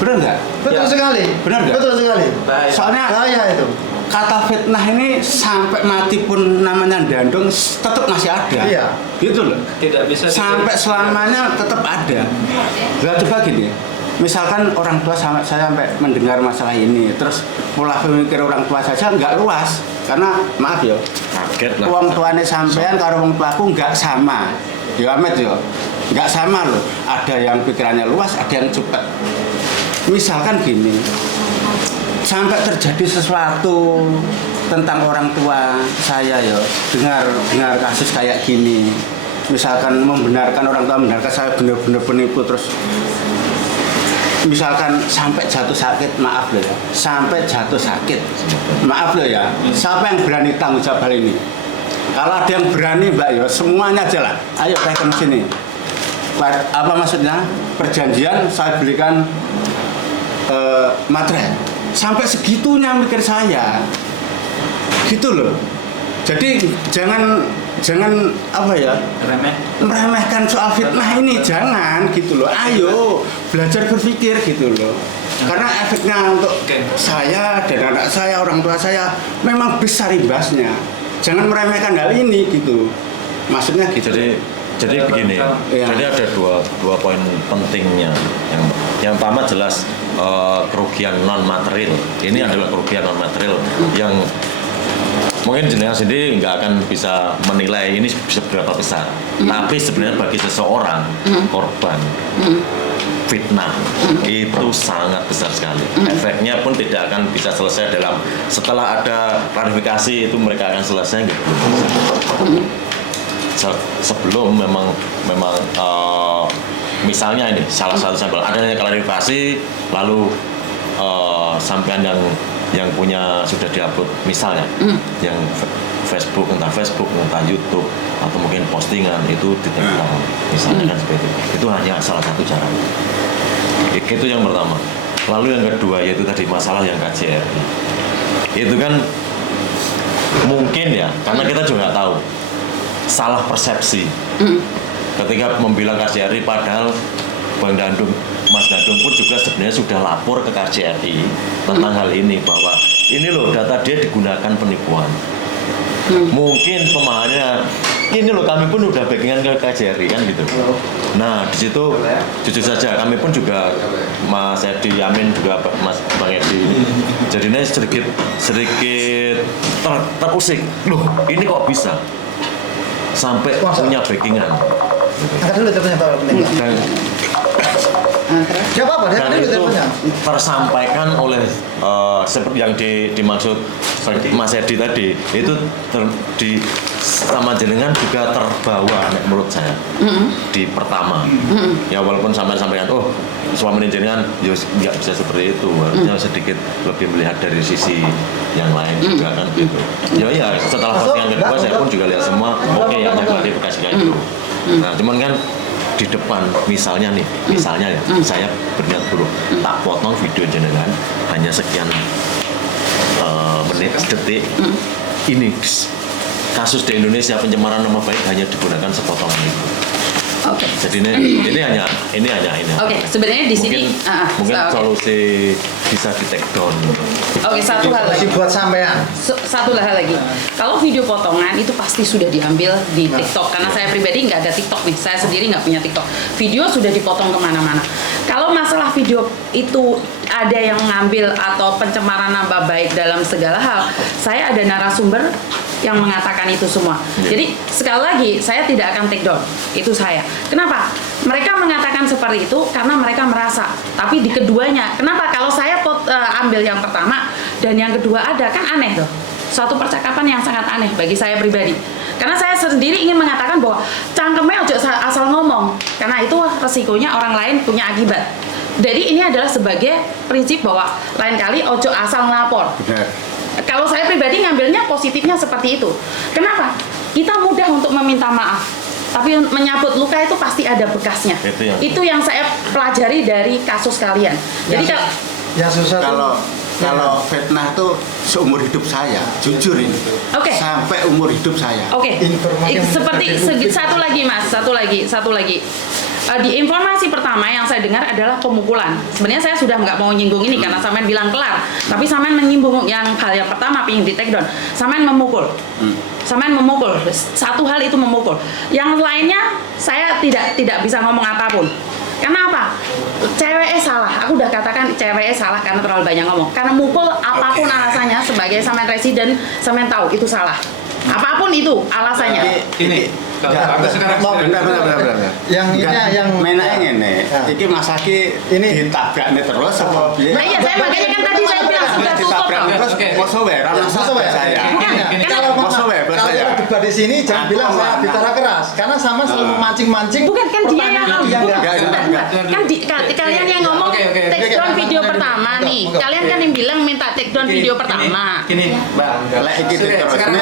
Bener nggak? Betul sekali. Benar nggak? Betul sekali. Soalnya Saya itu. kata fitnah ini sampai mati pun namanya dandung tetap masih ada. Iya. Gitu loh. Tidak bisa Sampai selamanya tetap ada. Lah coba gini. Misalkan orang tua saya sampai mendengar masalah ini, terus pola pemikir orang tua saja nggak luas, karena maaf ya, Kaget lah. uang tuane sampean karo wong tuaku nggak sama. Ya Ahmed ya, nggak sama loh. Ada yang pikirannya luas, ada yang cepet. Misalkan gini, sampai terjadi sesuatu tentang orang tua saya ya, dengar kasus kayak gini. Misalkan membenarkan orang tua membenarkan saya benar-benar penipu, terus misalkan sampai jatuh sakit, maaf loh ya, sampai jatuh sakit, maaf loh ya, siapa yang berani tanggung jawab hal ini? Kalau ada yang berani, Mbak ya, semuanya aja lah, ayo teken sini. Apa maksudnya? Perjanjian saya belikan materai, sampai segitunya mikir saya, gitu loh. Jadi jangan apa ya, meremehkan soal fitnah ini, jangan gitu loh. Ayo belajar berpikir gitu loh, karena efeknya untuk saya dan anak saya, orang tua saya memang besar imbasnya. Jangan meremehkan hal ini gitu, maksudnya gitu. Jadi begini, Iya. jadi ada dua poin pentingnya. Yang pertama jelas kerugian non material. Ini adalah kerugian non material yang mungkin jenengan sendiri nggak akan bisa menilai ini seberapa besar. Tapi sebenarnya bagi seseorang korban fitnah itu sangat besar sekali. Efeknya pun tidak akan bisa selesai setelah ada klarifikasi itu mereka akan selesai gitu. Sebelum memang misalnya ini salah satu sampel adanya klarifikasi lalu sampean yang punya sudah diupload misalnya yang Facebook entah YouTube atau mungkin postingan itu ditentang misalnya kan seperti itu hanya salah satu cara. Itu yang pertama. Lalu yang kedua yaitu tadi masalah yang KJRI itu kan mungkin ya karena kita juga nggak tahu salah persepsi ketika membilang KJRI padahal Mas Dandung pun juga sebenarnya sudah lapor ke KJRI tentang hal ini bahwa ini loh data dia digunakan penipuan. Mungkin pemahamannya ini loh kami pun udah backingan ke KJRI kan gitu. Nah di situ jujur saja kami pun juga Mas Edi Yamin juga Mas Bang Edi jadinya sedikit terusik. Loh ini kok bisa sampai punya backingan. Angkat dulu teleponnya Pak. Dan Gak apa-apa, dia dan dulu itu teleponnya. tersampaikan oleh seperti yang dimaksud Mas Edi tadi itu sama jenengan juga terbawa menurut saya di pertama ya walaupun sampaikan oh suami jenengan ya nggak bisa seperti itu harusnya sedikit lebih melihat dari sisi yang lain juga kan gitu ya setelah postingan kedua saya pun juga lihat semua oke ya ada klarifikasi kayak gitu nah cuman kan di depan misalnya ya saya berniat buruk tak potong video jenengan hanya sekian menit detik ini kasus di Indonesia pencemaran nama baik hanya digunakan sepotongan itu. Oke. Jadi ini hanya. Oke, sebenarnya di sini mungkin oke. solusi bisa di take down. Oke, satu hal lagi. Buat sampean. Satu hal lagi. Kalau video potongan itu pasti sudah diambil di TikTok karena saya pribadi nggak ada TikTok nih. Saya sendiri nggak punya TikTok. Video sudah dipotong kemana-mana. Kalau masalah video itu ada yang ngambil atau pencemaran nama baik dalam segala hal, saya ada narasumber yang mengatakan itu semua. Jadi sekali lagi saya tidak akan take down. Itu saya. Kenapa? Mereka mengatakan seperti itu karena mereka merasa. Tapi di keduanya, kenapa kalau saya ambil yang pertama dan yang kedua ada kan aneh tuh. Suatu percakapan yang sangat aneh bagi saya pribadi. Karena saya sendiri ingin mengatakan bahwa cangkemnya ojo asal ngomong. Karena itu resikonya orang lain punya akibat. Jadi ini adalah sebagai prinsip bahwa lain kali ojo asal ngelapor. Benar. Kalau saya pribadi ngambilnya positifnya seperti itu. Kenapa? Kita mudah untuk meminta maaf. Tapi menyabut luka itu pasti ada bekasnya. Itu yang saya pelajari dari kasus kalian. Jadi Yang susah kalau fitnah tuh seumur hidup saya, jujur ini. Oke. Sampai umur hidup saya. Oke. Seperti satu lagi Mas, satu lagi. Di informasi pertama yang saya dengar adalah pemukulan. Sebenarnya saya sudah nggak mau nyinggung ini karena Samen bilang kelar. Tapi Samen menyinggung yang hal yang pertama ingin di take down. Samen memukul. Samen memukul. Satu hal itu memukul. Yang lainnya saya tidak bisa ngomong apapun. Karena apa? Ceweknya salah. Aku udah katakan ceweknya salah karena terlalu banyak ngomong. Karena mukul apapun alasannya sebagai Samen residen, Samen tahu itu salah. Apapun itu alasannya. Ini kalau aku sekarang benar. Yang ini yang menake ngene. Iki Mas Aki Ini ditabrakne terus apa piye? Nah iya, saya makanya kan tadi saya bilang sudah tutup loh. Terus mosok wae ra masuk saya. Bukan, kalau Mosok wae plus saya. kalau debat di sini jangan bilang saya bicara keras karena sama selalu memancing-mancing. Bukan kan dia yang ngomong. Enggak. Kan kalian yang ngomong take down video pertama nih. Kalian kan yang bilang minta take down video pertama. Gini, Mbak. Lek iki diterusne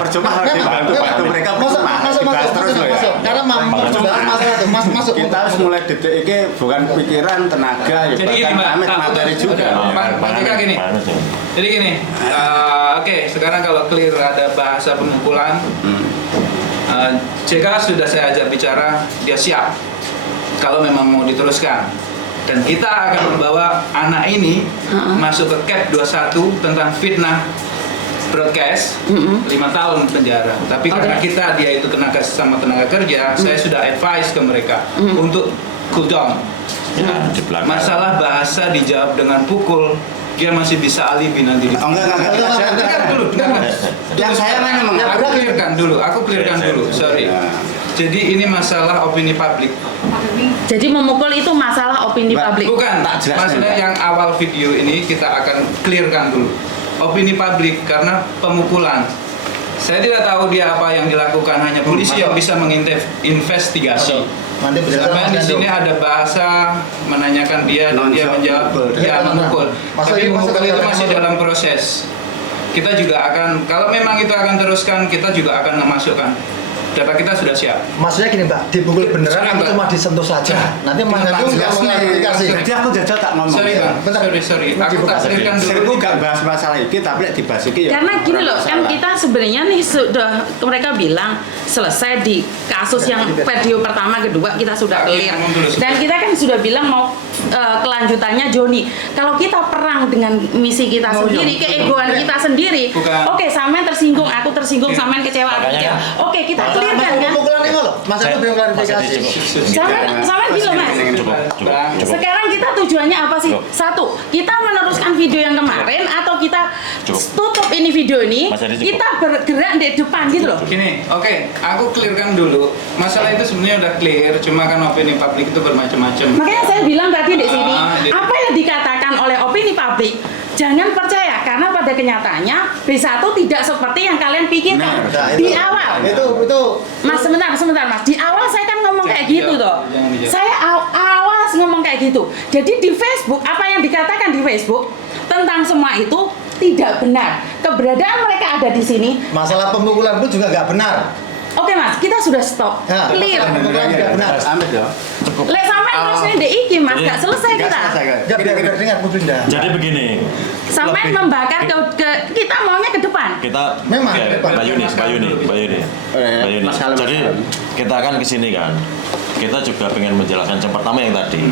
percuma harus dibantu mereka Masuk. Karena masalah itu masuk. Kita harus mulai detik ini bukan pikiran, tenaga, ya Jadi gini, bahkan Mbak, materi juga. Bang Jika gini. Jadi gini, oke, sekarang kalau clear ada bahasa pemukulan, JK sudah saya ajak bicara, dia siap kalau memang mau diteruskan. Dan kita akan membawa anak ini masuk ke CAP 21 tentang fitnah broadcast 5 tahun penjara. Tapi karena dia itu sama tenaga kerja, saya sudah advise ke mereka untuk cool down. Masalah bahasa dijawab dengan pukul, dia masih bisa alibi nanti. Enggak. Dengar dulu. Yang saya memang Aku clearkan dulu. Sorry. Jadi ini masalah opini publik. Jadi memukul itu masalah opini publik. Bukan. Maksudnya yang awal video ini kita akan clearkan dulu. Opini publik karena pemukulan. Saya tidak tahu dia apa yang dilakukan, hanya polisi yang bisa menginvestigasi. Nanti Sampai di sini ada bahasa menanyakan dia dan dia menjawab ya memukul. Tapi memukul itu masih dalam proses. Kita juga akan, kalau memang itu akan teruskan, kita juga akan memasukkan. Data kita sudah siap. Maksudnya gini Mbak, dipukul beneran atau cuma disentuh saja? Nanti Mas Agung nggak mau klarifikasi. Jadi aku jajal tak ngomong. Sorry Bang, sorry. Aku tak clearkan dulu. Aku gak bahas masalah ini, tapi dibahas ini ya. Karena gini loh, kan kita sebenarnya nih sudah mereka bilang selesai di kasus yang video pertama, kedua kita sudah clear. Dan kita kan sudah bilang mau kelanjutannya Joni. Kalau kita perang dengan misi kita sendiri, keegoan kita sendiri, Bukan. oke, sampean tersinggung, aku tersinggung, sampean kecewa, aku Makanya kecewa. Oke, kita clear kan? Pukulan ini loh, Mas aku belum klarifikasi. Sampean bilang, Mas. Cukup. Sekarang kita tujuannya apa sih? Satu, kita meneruskan video yang kemarin atau kita tutup ini video ini, Mas Adi, cukup. kita bergerak di depan gitu loh. Gini, oke, aku clearkan dulu. Masalah itu sebenarnya udah clear, cuma kan opini publik itu bermacam-macam. Makanya saya bilang tadi di sini, Di- apa yang dikatakan oleh opini publik, jangan percaya karena pada kenyataannya B1 tidak seperti yang kalian pikirkan. Nah, Di awal. Itu Mas, sebentar Mas. Di awal saya kan ngomong kayak gitu toh. Jangan dijawab. Saya awal ngomong kayak gitu. Jadi di Facebook, apa yang dikatakan di Facebook tentang semua itu tidak benar. Keberadaan mereka ada di sini. masalah pemukulan pun juga nggak benar. Oke Mas, kita sudah stop. Ya, Clear. pemukulan tidak benar. Amit ya. Lek sampai terus ini iki Mas, Jadi- nggak selesai kita. Ya biar dengar publik dah. Jadi begini. Sampai lebih- membakar ke kita maunya ke depan. kita Memang, ya, Pak. Mbak Yuni. Mbak Yuni. Mas Kalem, Jadi Mas Kalem. kita kan kesini kan, kita juga pengen menjelaskan yang pertama yang tadi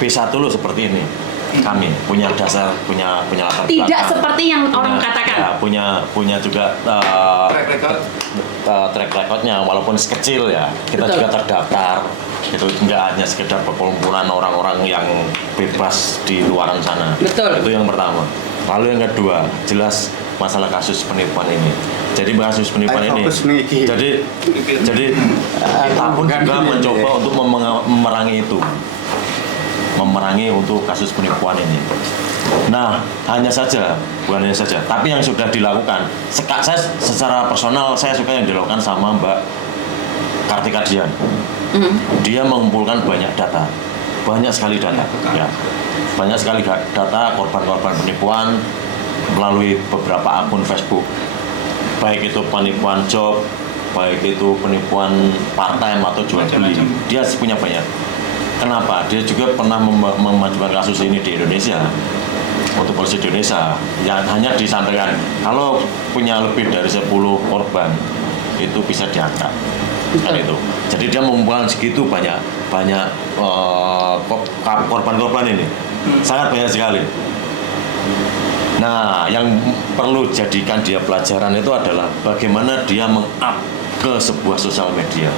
B1 lo seperti ini. Kami punya dasar, punya latar Tidak belakang. seperti yang orang katakan. Ya, punya juga Track record. track recordnya walaupun sekecil ya. Kita Betul. juga terdaftar. Itu nggak hanya sekedar perkumpulan orang-orang yang bebas di luaran sana. Betul. Itu yang pertama. Lalu yang kedua, jelas masalah kasus penipuan ini. Jadi kasus penipuan Ayo ini. fokus nih. Jadi kita pun juga mencoba untuk memerangi itu. Memerangi untuk kasus penipuan ini. Nah, bukan hanya saja, tapi yang sudah dilakukan. Saya secara personal saya suka yang dilakukan sama Mbak Kartika Dian. Dia mengumpulkan banyak data, banyak sekali data, ya, banyak sekali data korban-korban penipuan melalui beberapa akun Facebook, baik itu penipuan job, baik itu penipuan part-time atau jual beli. Macam-macam. Dia punya banyak. Kenapa? Dia juga pernah memajukan kasus ini di Indonesia untuk polisi Indonesia yang hanya disampaikan kalau punya lebih dari 10 korban itu bisa diangkat kan itu. Jadi dia mengumpulkan segitu banyak korban-korban ini sangat banyak sekali. Nah, yang perlu jadikan dia pelajaran itu adalah bagaimana dia meng-up ke sebuah sosial media.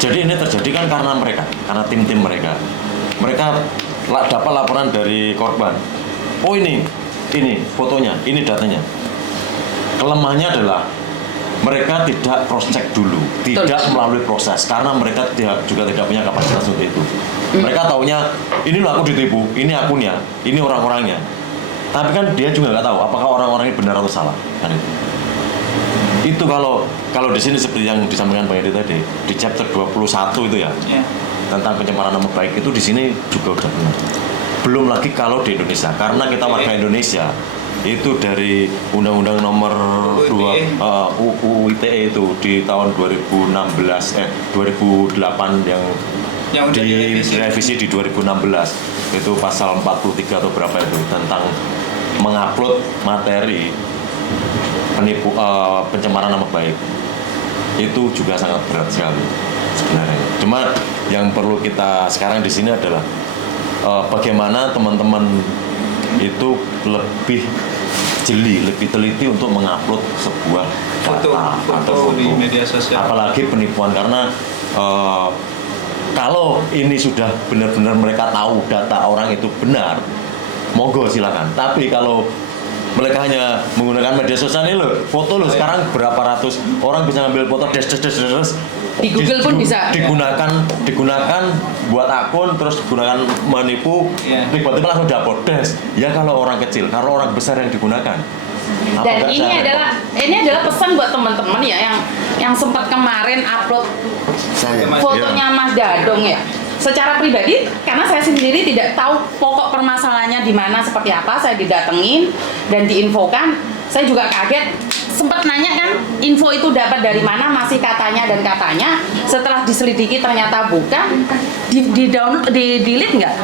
Jadi ini terjadi kan karena tim-tim mereka. Mereka dapat laporan dari korban. Oh ini fotonya, ini datanya. Kelemahannya adalah mereka tidak cross check dulu, tidak melalui proses karena mereka juga tidak punya kapasitas untuk itu. Mereka taunya ini loh aku ditipu, ini akunnya, ini orang-orangnya. Tapi kan dia juga nggak tahu apakah orang-orang ini benar atau salah kan itu. Itu kalau di sini seperti yang disampaikan Bang Edi tadi di chapter 21 itu ya, tentang pencemaran nama baik itu di sini juga udah benar. Belum lagi kalau di Indonesia karena kita warga Indonesia itu dari Undang-Undang Nomor 2 UU ITE itu di tahun 2008 yang direvisi di 2016 itu pasal 43 atau berapa itu tentang mengupload materi pencemaran nama baik itu juga sangat berat sekali sebenarnya. Cuma yang perlu kita sekarang di sini adalah bagaimana teman-teman itu lebih jeli, lebih teliti untuk mengupload sebuah Foto di media sosial. Apalagi penipuan karena kalau ini sudah benar-benar mereka tahu data orang itu benar, monggo silakan. Tapi kalau mereka hanya menggunakan media sosial ini loh, foto loh sekarang berapa ratus orang bisa ngambil foto des Di Google pun bisa. digunakan buat akun terus digunakan menipu, tiba-tiba langsung diupload des. Ya kalau orang kecil, kalau orang besar yang digunakan. Dan ini adalah pesan buat teman-teman ya yang sempat kemarin upload fotonya Mas Dadong ya. Secara pribadi, karena saya sendiri tidak tahu pokok permasalahannya di mana seperti apa, saya didatengin dan diinfokan. Saya juga kaget, sempat nanya kan, info itu dapat dari mana, masih katanya dan katanya. Setelah diselidiki ternyata bukan. Di download, di delete nggak?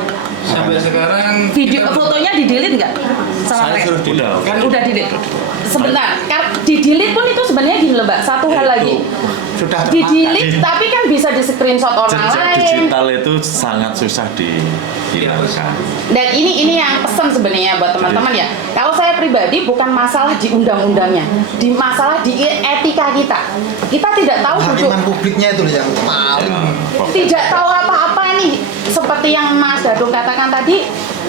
Sampai sekarang Fotonya di delete nggak? Sama Saya suruh udah di delete. Sebentar, di delete pun itu sebenarnya gini loh Mbak, satu hal lagi. sudah di termakan. delete tapi kan bisa di screenshot orang Jejak lain. digital itu sangat susah dihilangkan. Dan ini yang pesan sebenarnya buat teman-teman ya. Kalau saya pribadi bukan masalah di undang-undangnya, di masalah di etika kita. Kita tidak tahu duduk, Hakiman publiknya itu yang paling tidak tahu apa-apa nih. Seperti yang Mas Dadung katakan tadi,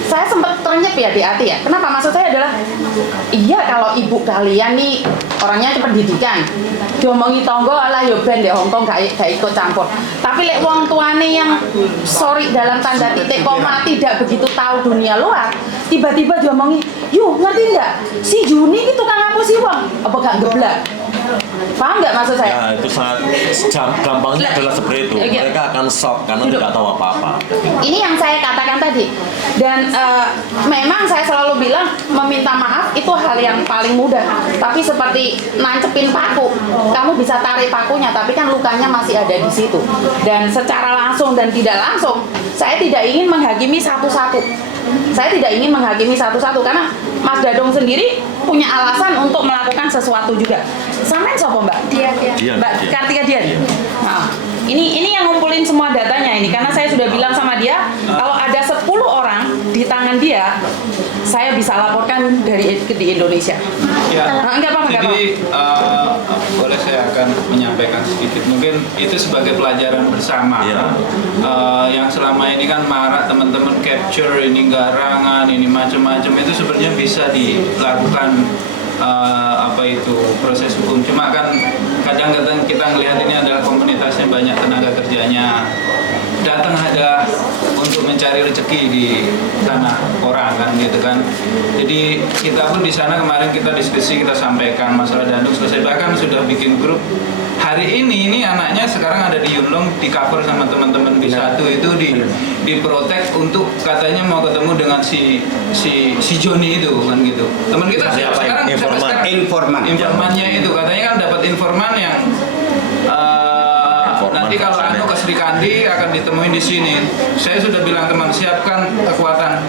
saya sempat terenyep ya di hati ya. Kenapa? Maksud saya adalah, iya kalau ibu kalian nih orangnya pendidikan, diomongi tonggo ala yo ben di Hongkong gak ikut campur. Tapi lek wong tuane yang sorry dalam tanda titik koma tidak begitu tahu dunia luar, tiba-tiba diomongi, yuk ngerti nggak? Si Juni itu tukang ngapusi uang, apa gak geblak? Paham nggak maksud saya? Ya itu sangat gampangnya adalah seperti itu. Mereka akan shock karena tidak tahu apa-apa. Ini yang saya katakan tadi. Dan memang saya selalu bilang meminta maaf itu hal yang paling mudah. Tapi seperti nancepin paku, kamu bisa tarik pakunya, tapi kan lukanya masih ada di situ. Dan secara langsung dan tidak langsung, saya tidak ingin menghakimi satu-satu. Saya tidak ingin menghakimi satu-satu karena Mas Dadung sendiri punya alasan untuk melakukan sesuatu juga. Sampean siapa Mbak? Dian. Mbak Kartika Dian. Nah, ini yang ngumpulin semua datanya ini karena saya sudah bilang sama dia kalau ada 10 orang di tangan dia, saya bisa laporkan di Indonesia. Ya. Enggak apa-apa. Jadi boleh saya akan menyampaikan sedikit. Mungkin itu sebagai pelajaran bersama. Iya. Yang selama ini kan marak teman-teman capture ini garangan ini macam-macam itu sebenarnya bisa dilakukan apa itu proses hukum. Cuma kan kadang-kadang kita ngelihat ini adalah komunitas yang banyak tenaga kerjanya datang ada untuk mencari rezeki di tanah orang kan gitu kan. Jadi kita pun di sana kemarin kita diskusi, kita sampaikan masalah Dandung selesai, bahkan sudah bikin grup. Hari ini anaknya sekarang ada di Yunlong, di cover sama teman-teman B1 itu di protect untuk katanya mau ketemu dengan si Joni itu kan gitu. Teman kita sekarang informannya itu katanya kan dapat informan yang nanti kalau anu ke Sri Kandi akan ditemuin di sini. Saya sudah bilang teman siapkan kekuatan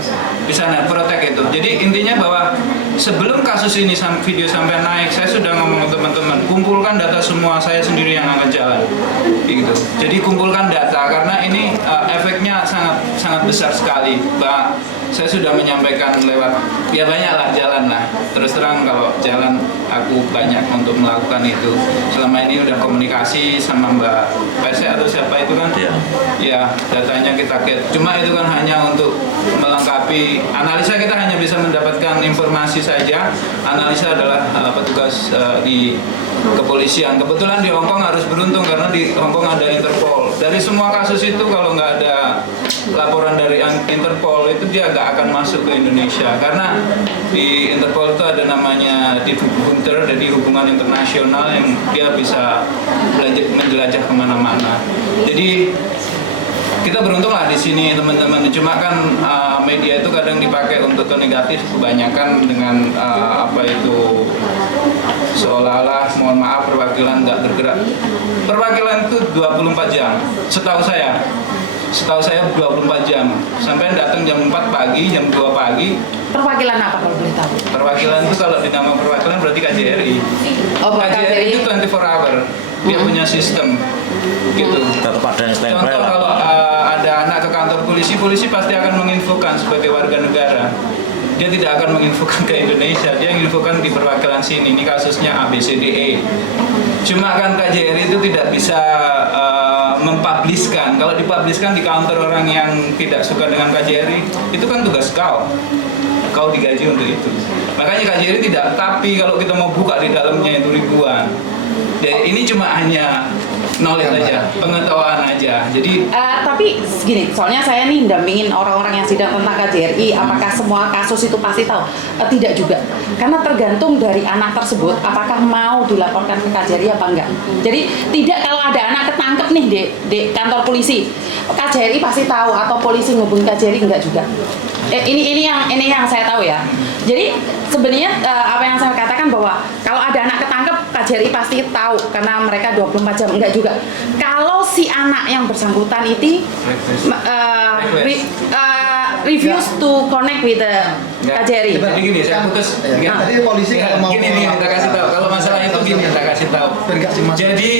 di sana protect itu. Jadi intinya bahwa sebelum kasus ini video sampai naik, saya sudah ngomong ke teman-teman, kumpulkan data semua, saya sendiri yang akan jalan. Gitu. Jadi kumpulkan data karena ini efeknya sangat besar sekali. Saya sudah menyampaikan lewat ya banyaklah jalan lah. Terus terang kalau jalan aku banyak untuk melakukan itu. Selama ini udah komunikasi sama Mbak PC atau siapa itu kan? Ya datanya kita get. Cuma itu kan hanya untuk melengkapi analisa, kita hanya bisa mendapatkan informasi saja. Analisa adalah petugas di kepolisian. Kebetulan di Hongkong harus beruntung karena di Hongkong ada Interpol. Dari semua kasus itu kalau nggak ada laporan dari Interpol itu dia nggak akan masuk ke Indonesia karena di Interpol itu ada namanya Difubunter, jadi hubungan internasional yang dia bisa menjelajah kemana-mana. Jadi kita beruntung lah di sini teman-teman. Cuma kan media itu kadang dipakai untuk ke negatif kebanyakan dengan apa itu seolah-olah mohon maaf perwakilan nggak bergerak. Perwakilan itu 24 jam. Setahu saya 24 jam. Sampai datang jam 4 pagi, jam 2 pagi. Perwakilan apa kalau boleh tahu? Perwakilan itu kalau di nama perwakilan berarti KJRI. Oh, KJRI itu 24 hour. Dia punya sistem gitu. Tetap ada yang standby Contoh lah. kalau ada anak ke kantor polisi pasti akan menginfokan sebagai warga negara. Dia tidak akan menginfokan ke Indonesia, dia menginfokan di perwakilan sini, ini kasusnya ABCDE. Cuma kan KJRI itu tidak bisa mempubliskan. Kalau dipubliskan di kantor orang yang tidak suka dengan KJRI, itu kan tugas kau digaji untuk itu. Makanya KJRI tidak, tapi kalau kita mau buka di dalamnya itu ribuan. Jadi ini cuma hanya knowledge aja, pengetahuan aja. Jadi tapi gini, soalnya saya nih dampingin orang-orang yang sidang tentang KJRI, apakah semua kasus itu pasti tahu? Tidak juga, karena tergantung dari anak tersebut apakah mau dilaporkan ke KJRI apa enggak. Jadi tidak kalau ada anak ketangkep nih di kantor polisi, KJRI pasti tahu atau polisi ngubungin KJRI enggak juga. Ini yang saya tahu ya. Jadi sebenarnya apa yang saya katakan bahwa kalau ada anak ketangkep KJRI pasti tahu karena mereka 24 jam enggak juga. Kalau si anak yang bersangkutan itu refuse to connect with the KJRI. Jadi gini, saya putus. Tadi polisi kalau mau Gini, kita kasih tahu. Kalau masalah itu gini, kita kasih tahu. Jadi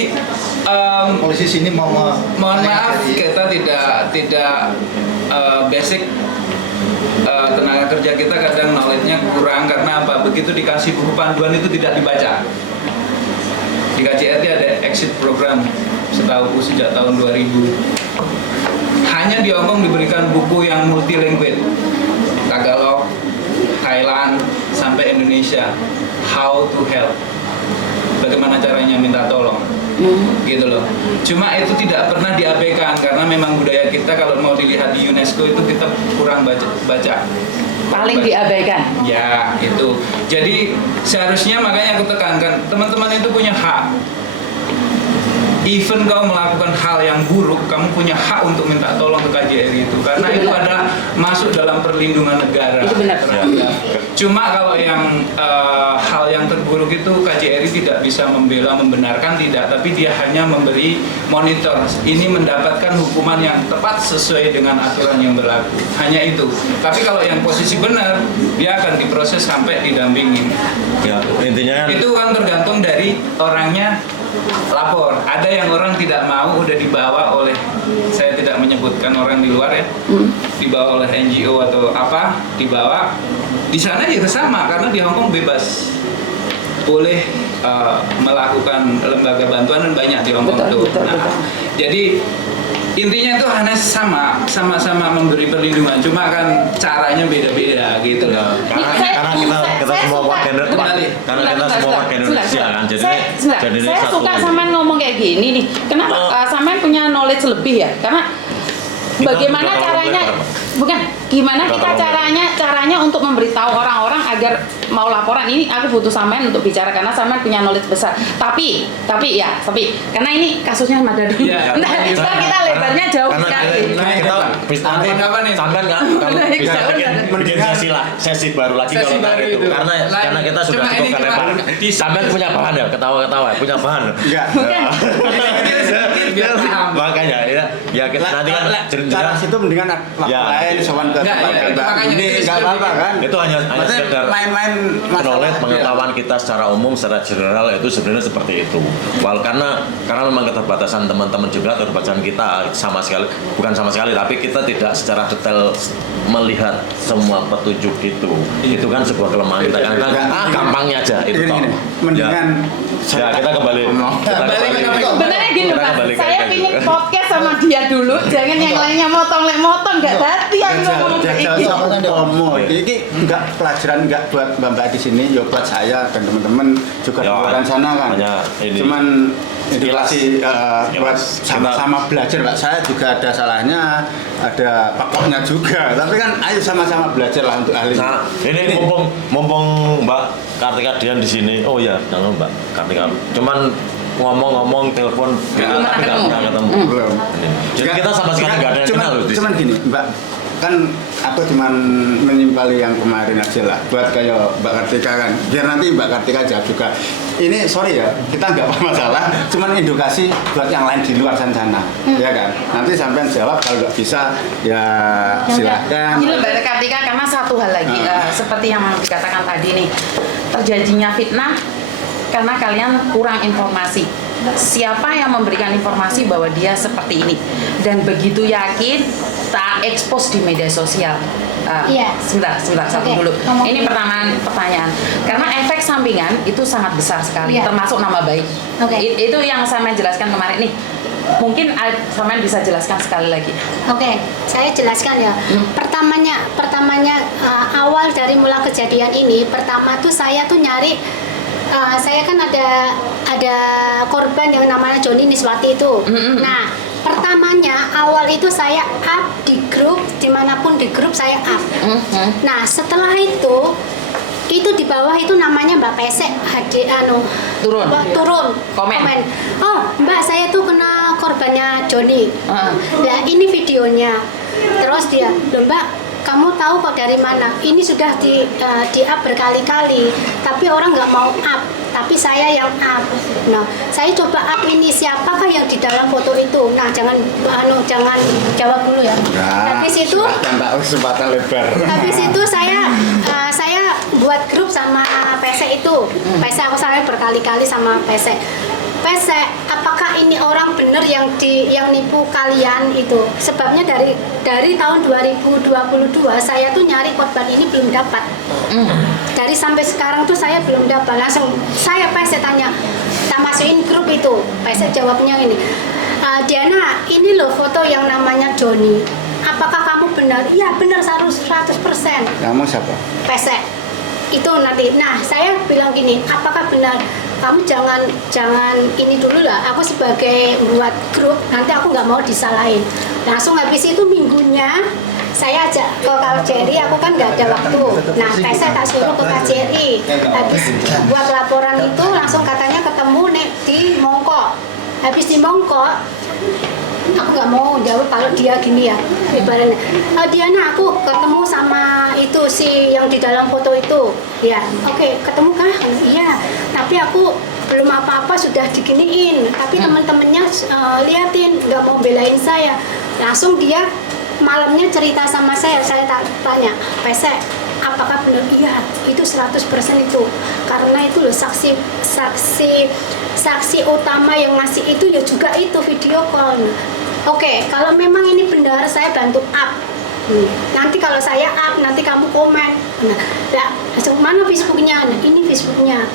polisi sini mau mohon maaf, kita tidak basic tenaga kerja kita kadang knowledge-nya kurang karena apa? Begitu dikasih buku panduan itu tidak dibaca. Di KJRI ada exit program setahuku sejak tahun 2000. Hanya di Hongkong diberikan buku yang multi-language, Tagalog, Thailand, sampai Indonesia. How to help, bagaimana caranya minta tolong, gitu loh. Cuma itu tidak pernah diabaikan karena memang budaya kita kalau mau dilihat di UNESCO itu kita kurang baca. Paling diabaikan. Ya, itu. Jadi seharusnya makanya aku tekankan, teman-teman itu punya hak. Even kau melakukan hal yang buruk, kamu punya hak untuk minta tolong ke KJRI itu. Karena itu ada masuk dalam perlindungan negara. Itu benar. Cuma kalau yang hal yang terburuk itu KJRI tidak bisa membela, membenarkan, tidak. Tapi dia hanya memberi monitor. Ini mendapatkan hukuman yang tepat sesuai dengan aturan yang berlaku. Hanya itu. Tapi kalau yang posisi benar, dia akan diproses sampai didampingin. Ya, intinya kan Itu kan tergantung dari orangnya lapor. Ada yang orang tidak mau udah dibawa oleh, saya tidak menyebutkan orang di luar ya, dibawa oleh NGO atau apa, dibawa di sana juga sama karena di Hongkong bebas boleh melakukan lembaga bantuan dan banyak di Hongkong Betul, itu. betul, Nah, betul. jadi intinya itu hanya sama-sama memberi perlindungan, cuma kan caranya beda-beda gitu loh. karena kita semua warga Indonesia kan, jadi saya satu. suka sampean ngomong kayak gini nih. Kenapa sampean punya knowledge lebih ya? Karena Kita bagaimana udah terlalu caranya? lebar, Pak. Bukan, gimana Udah kita terlalu caranya untuk memberitahu orang-orang agar mau laporan. Ini aku butuh sampean untuk bicara karena sampean punya knowledge besar. Tapi karena ini kasusnya Madado. Iya. Nah, sekarang kita lebarnya jauh Karena sekali. kita bisa nanti Kapan nih? sampean nggak kalau Naik bisa jauh. bikin sesi baru lagi Sesi kalau nggak baru itu itu. karena kita sudah Cuma cukup ini cuma lebar. di- Sampean punya bahan ya, ketawa-ketawa punya bahan. Enggak. Bukan. Biar paham. Makanya ya kita nanti kan cara jelas situ mendingan waktu Ya. lain sowan ke Nggak, tempat ya, Mbak. makanya Ini itu nggak apa-apa kan? itu hanya Maksudnya sekedar main-main masalah. knowledge pengetahuan kita secara umum secara general itu sebenarnya seperti itu. Karena memang keterbatasan teman-teman juga, keterbatasan kita bukan sama sekali tapi kita tidak secara detail melihat semua petunjuk itu kan sebuah kelemahan kita kan gampangnya aja itu toh. Gini, mendingan Ya kita kembali Sebenarnya gini Kita Pak, kembali ke saya itu. pingin podcast sama dia dulu, jangan yang lainnya motong gak hati yang ngomong kayak jajal gini. sama Tomo. Ini enggak pelajaran enggak buat Mbak di sini, ya buat saya dan teman-teman juga di Ya, luar sana kan. hanya ini. Cuman edukasi buat Sekilas. sama-sama belajar Pak. Saya juga ada salahnya, ada pokoknya juga. Tapi kan ayo sama-sama belajar lah untuk ahli. Nah, ini mumpung Mbak Kartika Dian di sini. Oh iya, jangan Mbak Kartika. Cuman ngomong-ngomong telepon gitu, tapi nggak ketemu. Belum. Jadi kita sama sekali nggak ada yang kenal loh di Cuman sini. gini, Mbak, kan aku cuman menyimpali yang kemarin aja lah buat kayak Mbak Kartika kan, biar nanti Mbak Kartika jawab juga. Ini sorry ya, kita nggak masalah, cuman edukasi buat yang lain di luar sana, ya kan. Nanti sampean jawab, kalau nggak bisa ya silahkan. Ini Mbak Kartika, karena satu hal lagi, seperti yang dikatakan tadi nih, terjadinya fitnah karena kalian kurang informasi. Siapa yang memberikan informasi bahwa dia seperti ini dan begitu yakin tak expose di media sosial. Iya. Sebentar satu Oke, dulu. ngomong Ini dulu. pertanyaan. Karena efek sampingan itu sangat besar sekali, Iya. termasuk nama baik. Oke. Itu yang saya jelaskan kemarin nih. Mungkin Samen bisa jelaskan sekali lagi. Oke, saya jelaskan ya. Pertamanya awal dari mula kejadian ini, pertama tuh saya tuh nyari. Saya kan ada korban yang namanya Joni Niswati itu. Nah, pertamanya awal itu saya up di grup, dimanapun di grup saya up. Nah, setelah itu di bawah itu namanya Mbak Pesek Turun. turun Komen. Oh, Mbak, saya tuh kena korbannya Joni. Nah, ini videonya. Terus dia, loh Mbak, kamu tahu kok dari mana? Ini sudah di up berkali-kali, tapi orang nggak mau up, tapi saya yang up. Nah, saya coba up ini, siapakah yang di dalam foto itu? Nah, jangan jawab dulu ya. Habis itu, kesempatan lebar. habis itu saya buat grup sama PC itu. PC aku sampai berkali-kali sama PC. PC, apakah ini orang benar yang nipu kalian itu? Sebabnya dari tahun 2022 saya tuh nyari korban ini belum dapat. Dari sampai sekarang tuh saya belum dapat. Langsung saya PC tanya, tak masukin grup itu. PC jawabnya ini, Diana, ini loh foto yang namanya Doni. Apakah kamu benar? Iya benar 100%. Kamu siapa? PC itu nanti. Nah, saya bilang gini, apakah benar? Kamu jangan ini dulu lah. Aku sebagai buat grup, nanti aku nggak mau disalahin. Langsung habis itu minggunya saya ajak ke KJRI, aku kan nggak ada waktu. Nah, saya tak suruh ke KJRI. Habis buat laporan itu langsung katanya ketemu nih di Mongko. Habis di Mongko, aku nggak mau jawab kalau dia gini ya ibaratnya. Diana, aku ketemu sama itu si yang di dalam foto itu. Ya, oke, ketemu kah? Iya. Tapi aku belum apa-apa sudah diginiin. Tapi teman-temannya liatin, nggak mau belain saya. Langsung dia malamnya cerita sama saya tanya, Pese, apakah benar? Iya, itu 100% itu. Karena itu loh saksi utama yang ngasih itu ya juga itu video call. Oke, kalau memang ini benar saya bantu up. Nanti kalau saya up, nanti kamu komen. Nah, langsung mana Facebooknya? Nah, ini Facebooknya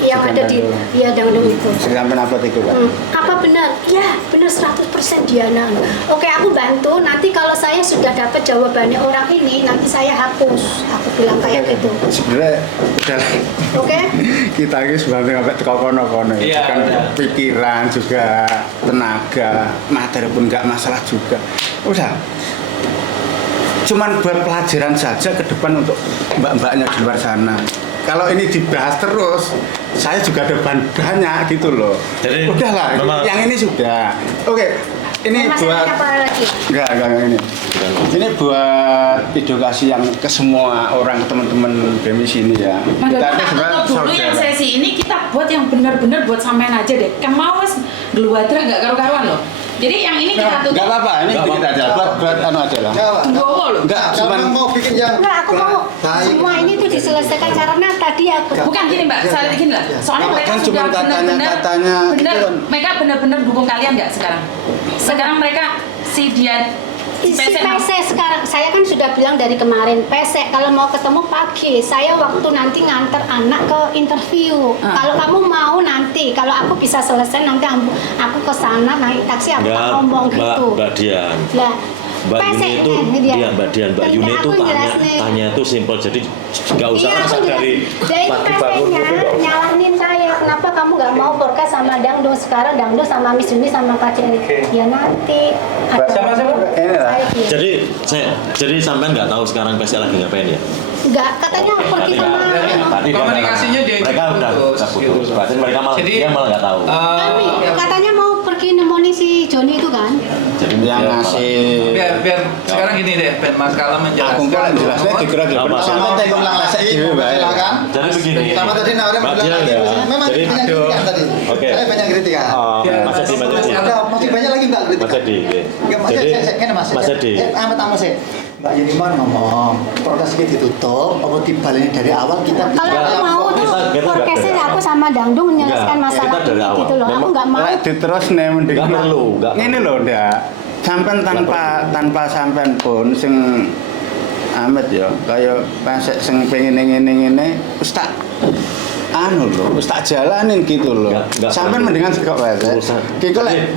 yang ada di Dangdung itu. Sampai apa itu kan? Apa benar? Ya, benar 100% Diana. Oke, aku bantu. Nanti kalau saya sudah dapat jawabannya orang ini, nanti saya hapus. Aku bilang kayak gitu. Sebenarnya udah. Oke? Kita ini sebenarnya sampai teko kono-kono. Iya, Kan iya. pikiran juga, tenaga, materi pun nggak masalah juga. Udah. Cuman buat pelajaran saja ke depan untuk mbak-mbaknya di luar sana. Kalau ini dibahas terus, saya juga ada banyak gitu loh. Jadi, udahlah, memang- yang ini sudah. Oke, ini Masih buat ada apa lagi? enggak ini. Ini buat edukasi yang ke semua orang teman-teman BEMI sini ya. Kita ini sebenarnya dulu yang saudara. sesi ini kita buat yang benar-benar buat sampean aja deh. Kemau wes geluadra nggak karu-karuan loh. Jadi yang ini kita tutup. Enggak apa-apa, ini dikit aja. Buat anu aja lah. Gowo loh. Enggak, cuman Cuman mau bikin yang Enggak, aku mau baik. semua ini tuh diselesaikan karena tadi aku Bukan gini Mbak, saya gini lah. Soalnya mereka Kan sudah cuma katanya benar, itu kan. mereka benar-benar dukung kalian nggak sekarang? Sekarang mereka si dia si PC sekarang, saya kan sudah bilang dari kemarin, PC kalau mau ketemu pagi, saya waktu nanti nganter anak ke interview. Kalau kamu mau nanti, kalau aku bisa selesai nanti aku ke sana naik taksi, aku tak ngomong gitu. Mbak Dian. Lah, Mbak PC Yuni itu, dia. dia Mbak Dian, Mbak Yuni itu tanya itu simpel, jadi nggak usah Iya, masak aku dari jadi pagi bangun PC-nya nyalahin saya, kenapa kamu nggak mau podcast sama Dangdung sekarang, Dangdung sama Miss Yuni sama Kak Celi? Ya nanti. Sama-sama. Ini lah. Jadi sampean nggak tahu sekarang PSL lagi ngapain ya? Enggak, katanya pergi sama. Tadi dia Komunikasinya nggak- dia mereka udah putus. Berarti mereka malah Jadi, dia malah nggak tahu. Ami, katanya mau pergi nemoni si Joni itu kan? Jadi Yang dia ngasih biar sekarang gini deh, biar Mas Kala menjelaskan. aku kan jelasnya dikira Apa? sama tadi bilang lagi silakan. Jadi begini. Sama tadi nawarin Mbak bilang Dian lagi. ya. Memang Jadi banyak kritikan tadi. Oke. Saya banyak kritikan. Mas Edi, Mas Edi. Ada masih banyak lagi Mbak kritikan. Mas Edi. oke. Enggak, Mas, Jadi saya Mas. Mas Edi. Amat sih. Mbak Yuniman ngomong, proses ini ditutup, apa dibaleni dari awal kita Kalau aku mau tuh kita podcastnya nggak aku sama Dangdung menyelesaikan Nggak, masalah kita dari ini awal. gitu loh. Aku Memang- nggak mau. Lek diterus nih mending Nggak perlu, nggak Ini loh ndak. Sampean tanpa sampean pun sing Ahmed ya, kaya pasek sing pengen ngene wis tak anu lho, wis tak jalanin gitu loh. Nggak Sampean perlu. mendingan sekok wae. Urusan. Kiko lek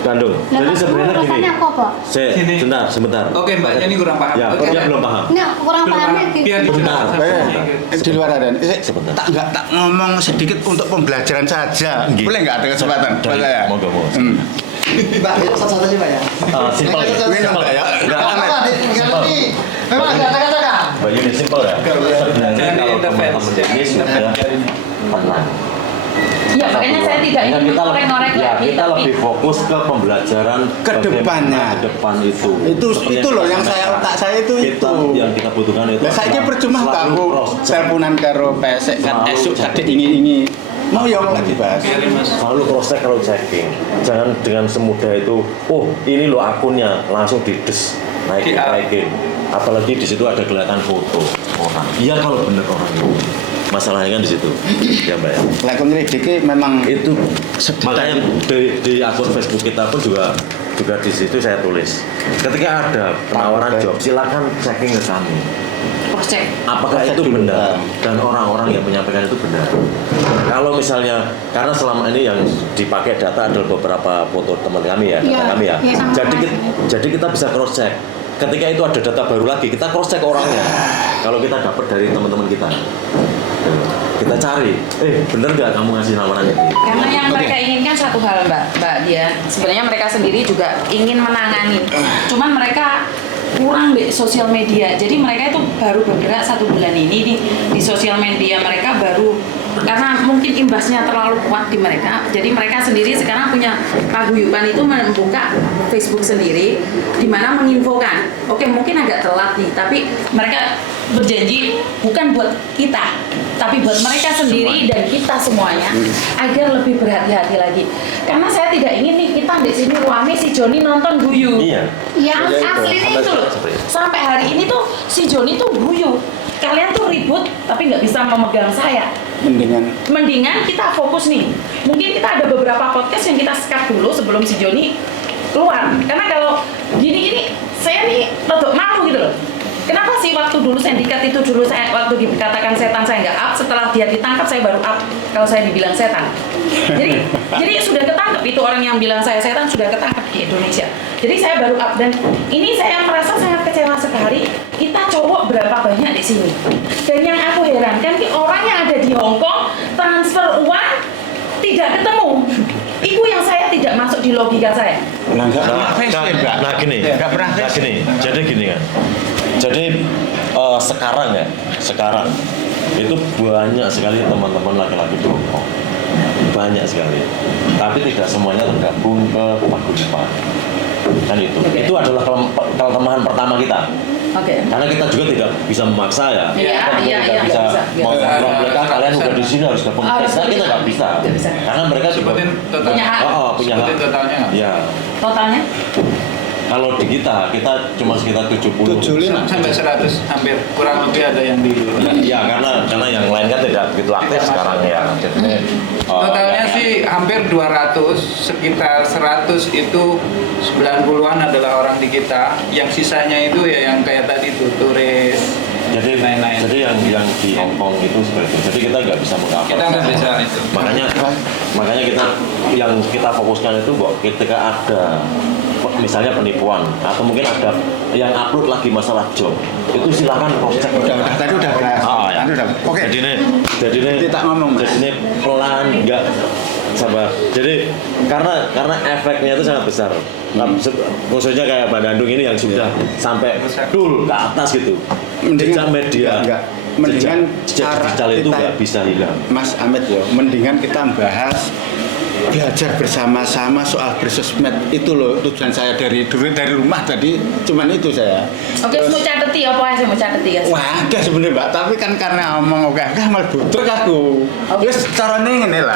Kandung. Lah, Jadi sebenarnya gini. urusannya apa kok? Gini. Sebentar. Oke, Mbaknya ini kurang paham. Ya, Oke. dia belum paham. Nah, kurang pahamnya gitu. Biar Bentar, dijelaskan. di luar ada. Sebentar. Tak ngomong sedikit untuk pembelajaran saja. Nggih. Boleh nggak ada kesempatan? Dari- Boleh ya? monggo. Mbak, satu-satu aja Mbak ya. Simpel. Ini Simpel. ya. Nggak, Apa nih? Simpel. Memang ada kata-kata. Mbak Yuni simpel ya. Sebenarnya Jangan kalau diintervensi, teman-teman ini sudah tenang. Iya, makanya saya tidak Hanya ingin kita ngorek-ngorek ya, lagi. kita tapi- lebih fokus ke pembelajaran Ke bagaimana depannya. ke depan itu. Itu Seperti loh yang kita saya sampaikan. tak itu. Yang kita butuhkan itu. Lah saiki percuma selalu aku cross-check. teleponan karo pesek kan Selalu esuk cross-check. kadek ingin mau yo lagi bahas. Selalu cross check kalau checking. Jangan dengan semudah itu, oh ini loh akunnya, langsung dides, naikin. Apalagi di situ ada kelihatan foto orang. Iya kalau bener orang itu. Masalahnya kan di situ, ya Mbak ya. Lah kon nyelidiki memang Itu makanya di akun Facebook kita pun juga di situ saya tulis. Ketika ada penawaran job, silakan checking ke kami. Cross check. Apakah Cross-check itu dulu. benar dan orang-orang yang menyampaikan itu benar. Kalau misalnya karena selama ini yang dipakai data adalah beberapa foto teman kami ya, data Iya, kami ya. iya, sama Jadi kita bisa cross check. Ketika itu ada data baru lagi, kita cross check orangnya. Kalau kita dapat dari teman-teman kita, kita cari, bener nggak kamu ngasih lamaran ini? Karena yang mereka inginkan satu hal Mbak Dian, sebenarnya mereka sendiri juga ingin menangani, cuman mereka kurang di sosial media. Jadi mereka itu baru bergerak 1 bulan ini di sosial media mereka baru, karena mungkin imbasnya terlalu kuat di mereka. Jadi mereka sendiri sekarang punya paguyuban itu membuka Facebook sendiri, di mana menginfokan. Oke, mungkin agak telat nih, tapi mereka berjanji bukan buat kita, tapi buat mereka sendiri dan kita semuanya agar lebih berhati-hati lagi. Karena saya tidak ingin nih kita di sini rame si Joni nonton guyu. Iya. Ya aslinya itu loh. Sampai hari ini tuh si Joni tuh guyu. Kalian tuh ribut tapi nggak bisa memegang saya. Mendingan kita fokus nih. Mungkin kita ada beberapa podcast yang kita sekat dulu sebelum si Joni keluar. Karena kalau gini-gini saya nih rodok malu gitu loh. Kenapa sih waktu dulu sindikat itu dulu saya waktu dikatakan setan saya nggak up, setelah dia ditangkap saya baru up kalau saya dibilang setan. Jadi sudah ketangkep itu orang yang bilang saya setan sudah ketangkep di Indonesia. Jadi saya baru up dan ini saya merasa sangat kecewa sekali. Kita cowok berapa banyak di sini. Dan yang aku herankan ki orang yang ada di Hong Kong transfer uang tidak ketemu. Itu yang saya tidak masuk di logika saya. Nah gini. Jadi gini kan. Jadi sekarang itu banyak sekali teman-teman laki-laki di Hong Kong. Banyak sekali. Tapi tidak semuanya tergabung ke paguyuban. Kan itu. Okay. Itu adalah kelemahan pertama kita. Oke. Karena kita juga tidak bisa memaksa ya. Iya, Kita bisa mau Nggak ngobrol bisa. mereka kalian udah di sini harus gabung. Harus Kita bisa. nggak bisa. Nggak bisa. Karena mereka juga Sebutin total. Punya hak. punya hak. Sebutin totalnya nggak? Ya. Totalnya? Kalau di kita cuma sekitar 70. 75. Sampai 100, hampir kurang lebih ada yang di. Ya karena yang lain kan tidak begitu aktif sekarang ya. Jadi, Totalnya sih hampir 200, sekitar 100 itu 90-an adalah orang di kita. Yang sisanya itu ya yang kayak tadi tuh turis. jadi Lain-lain. jadi yang di Hong Kong itu seperti itu. Jadi kita nggak bisa mengcover. Kita nggak bisa itu. Makanya kita yang kita fokuskan itu kok ketika ada misalnya penipuan atau mungkin ada yang upload lagi masalah job itu silakan cross check. Udah tadi udah bahas. Ya. Tadi udah. Oke. Jadi ini Kita ngomong, Mas. Jadi ini pelan nggak sabar. Jadi karena efeknya itu sangat besar. Khususnya kayak Mbak Gandung ini yang sudah sampai dul ke atas gitu. Jejak media. Enggak. Mendingan jejak cara digital itu kita- nggak bisa hilang. Mas Ahmed yo, mendingan kita bahas belajar bersama-sama soal bersosmed itu loh tujuan saya dari rumah tadi cuman itu saya. Oke, mau cateti apa sih mau cateti ya? Wah, enggak sebenarnya Mbak, tapi kan karena omong oke malah butrek aku. Oke. Terus caranya ngene lah.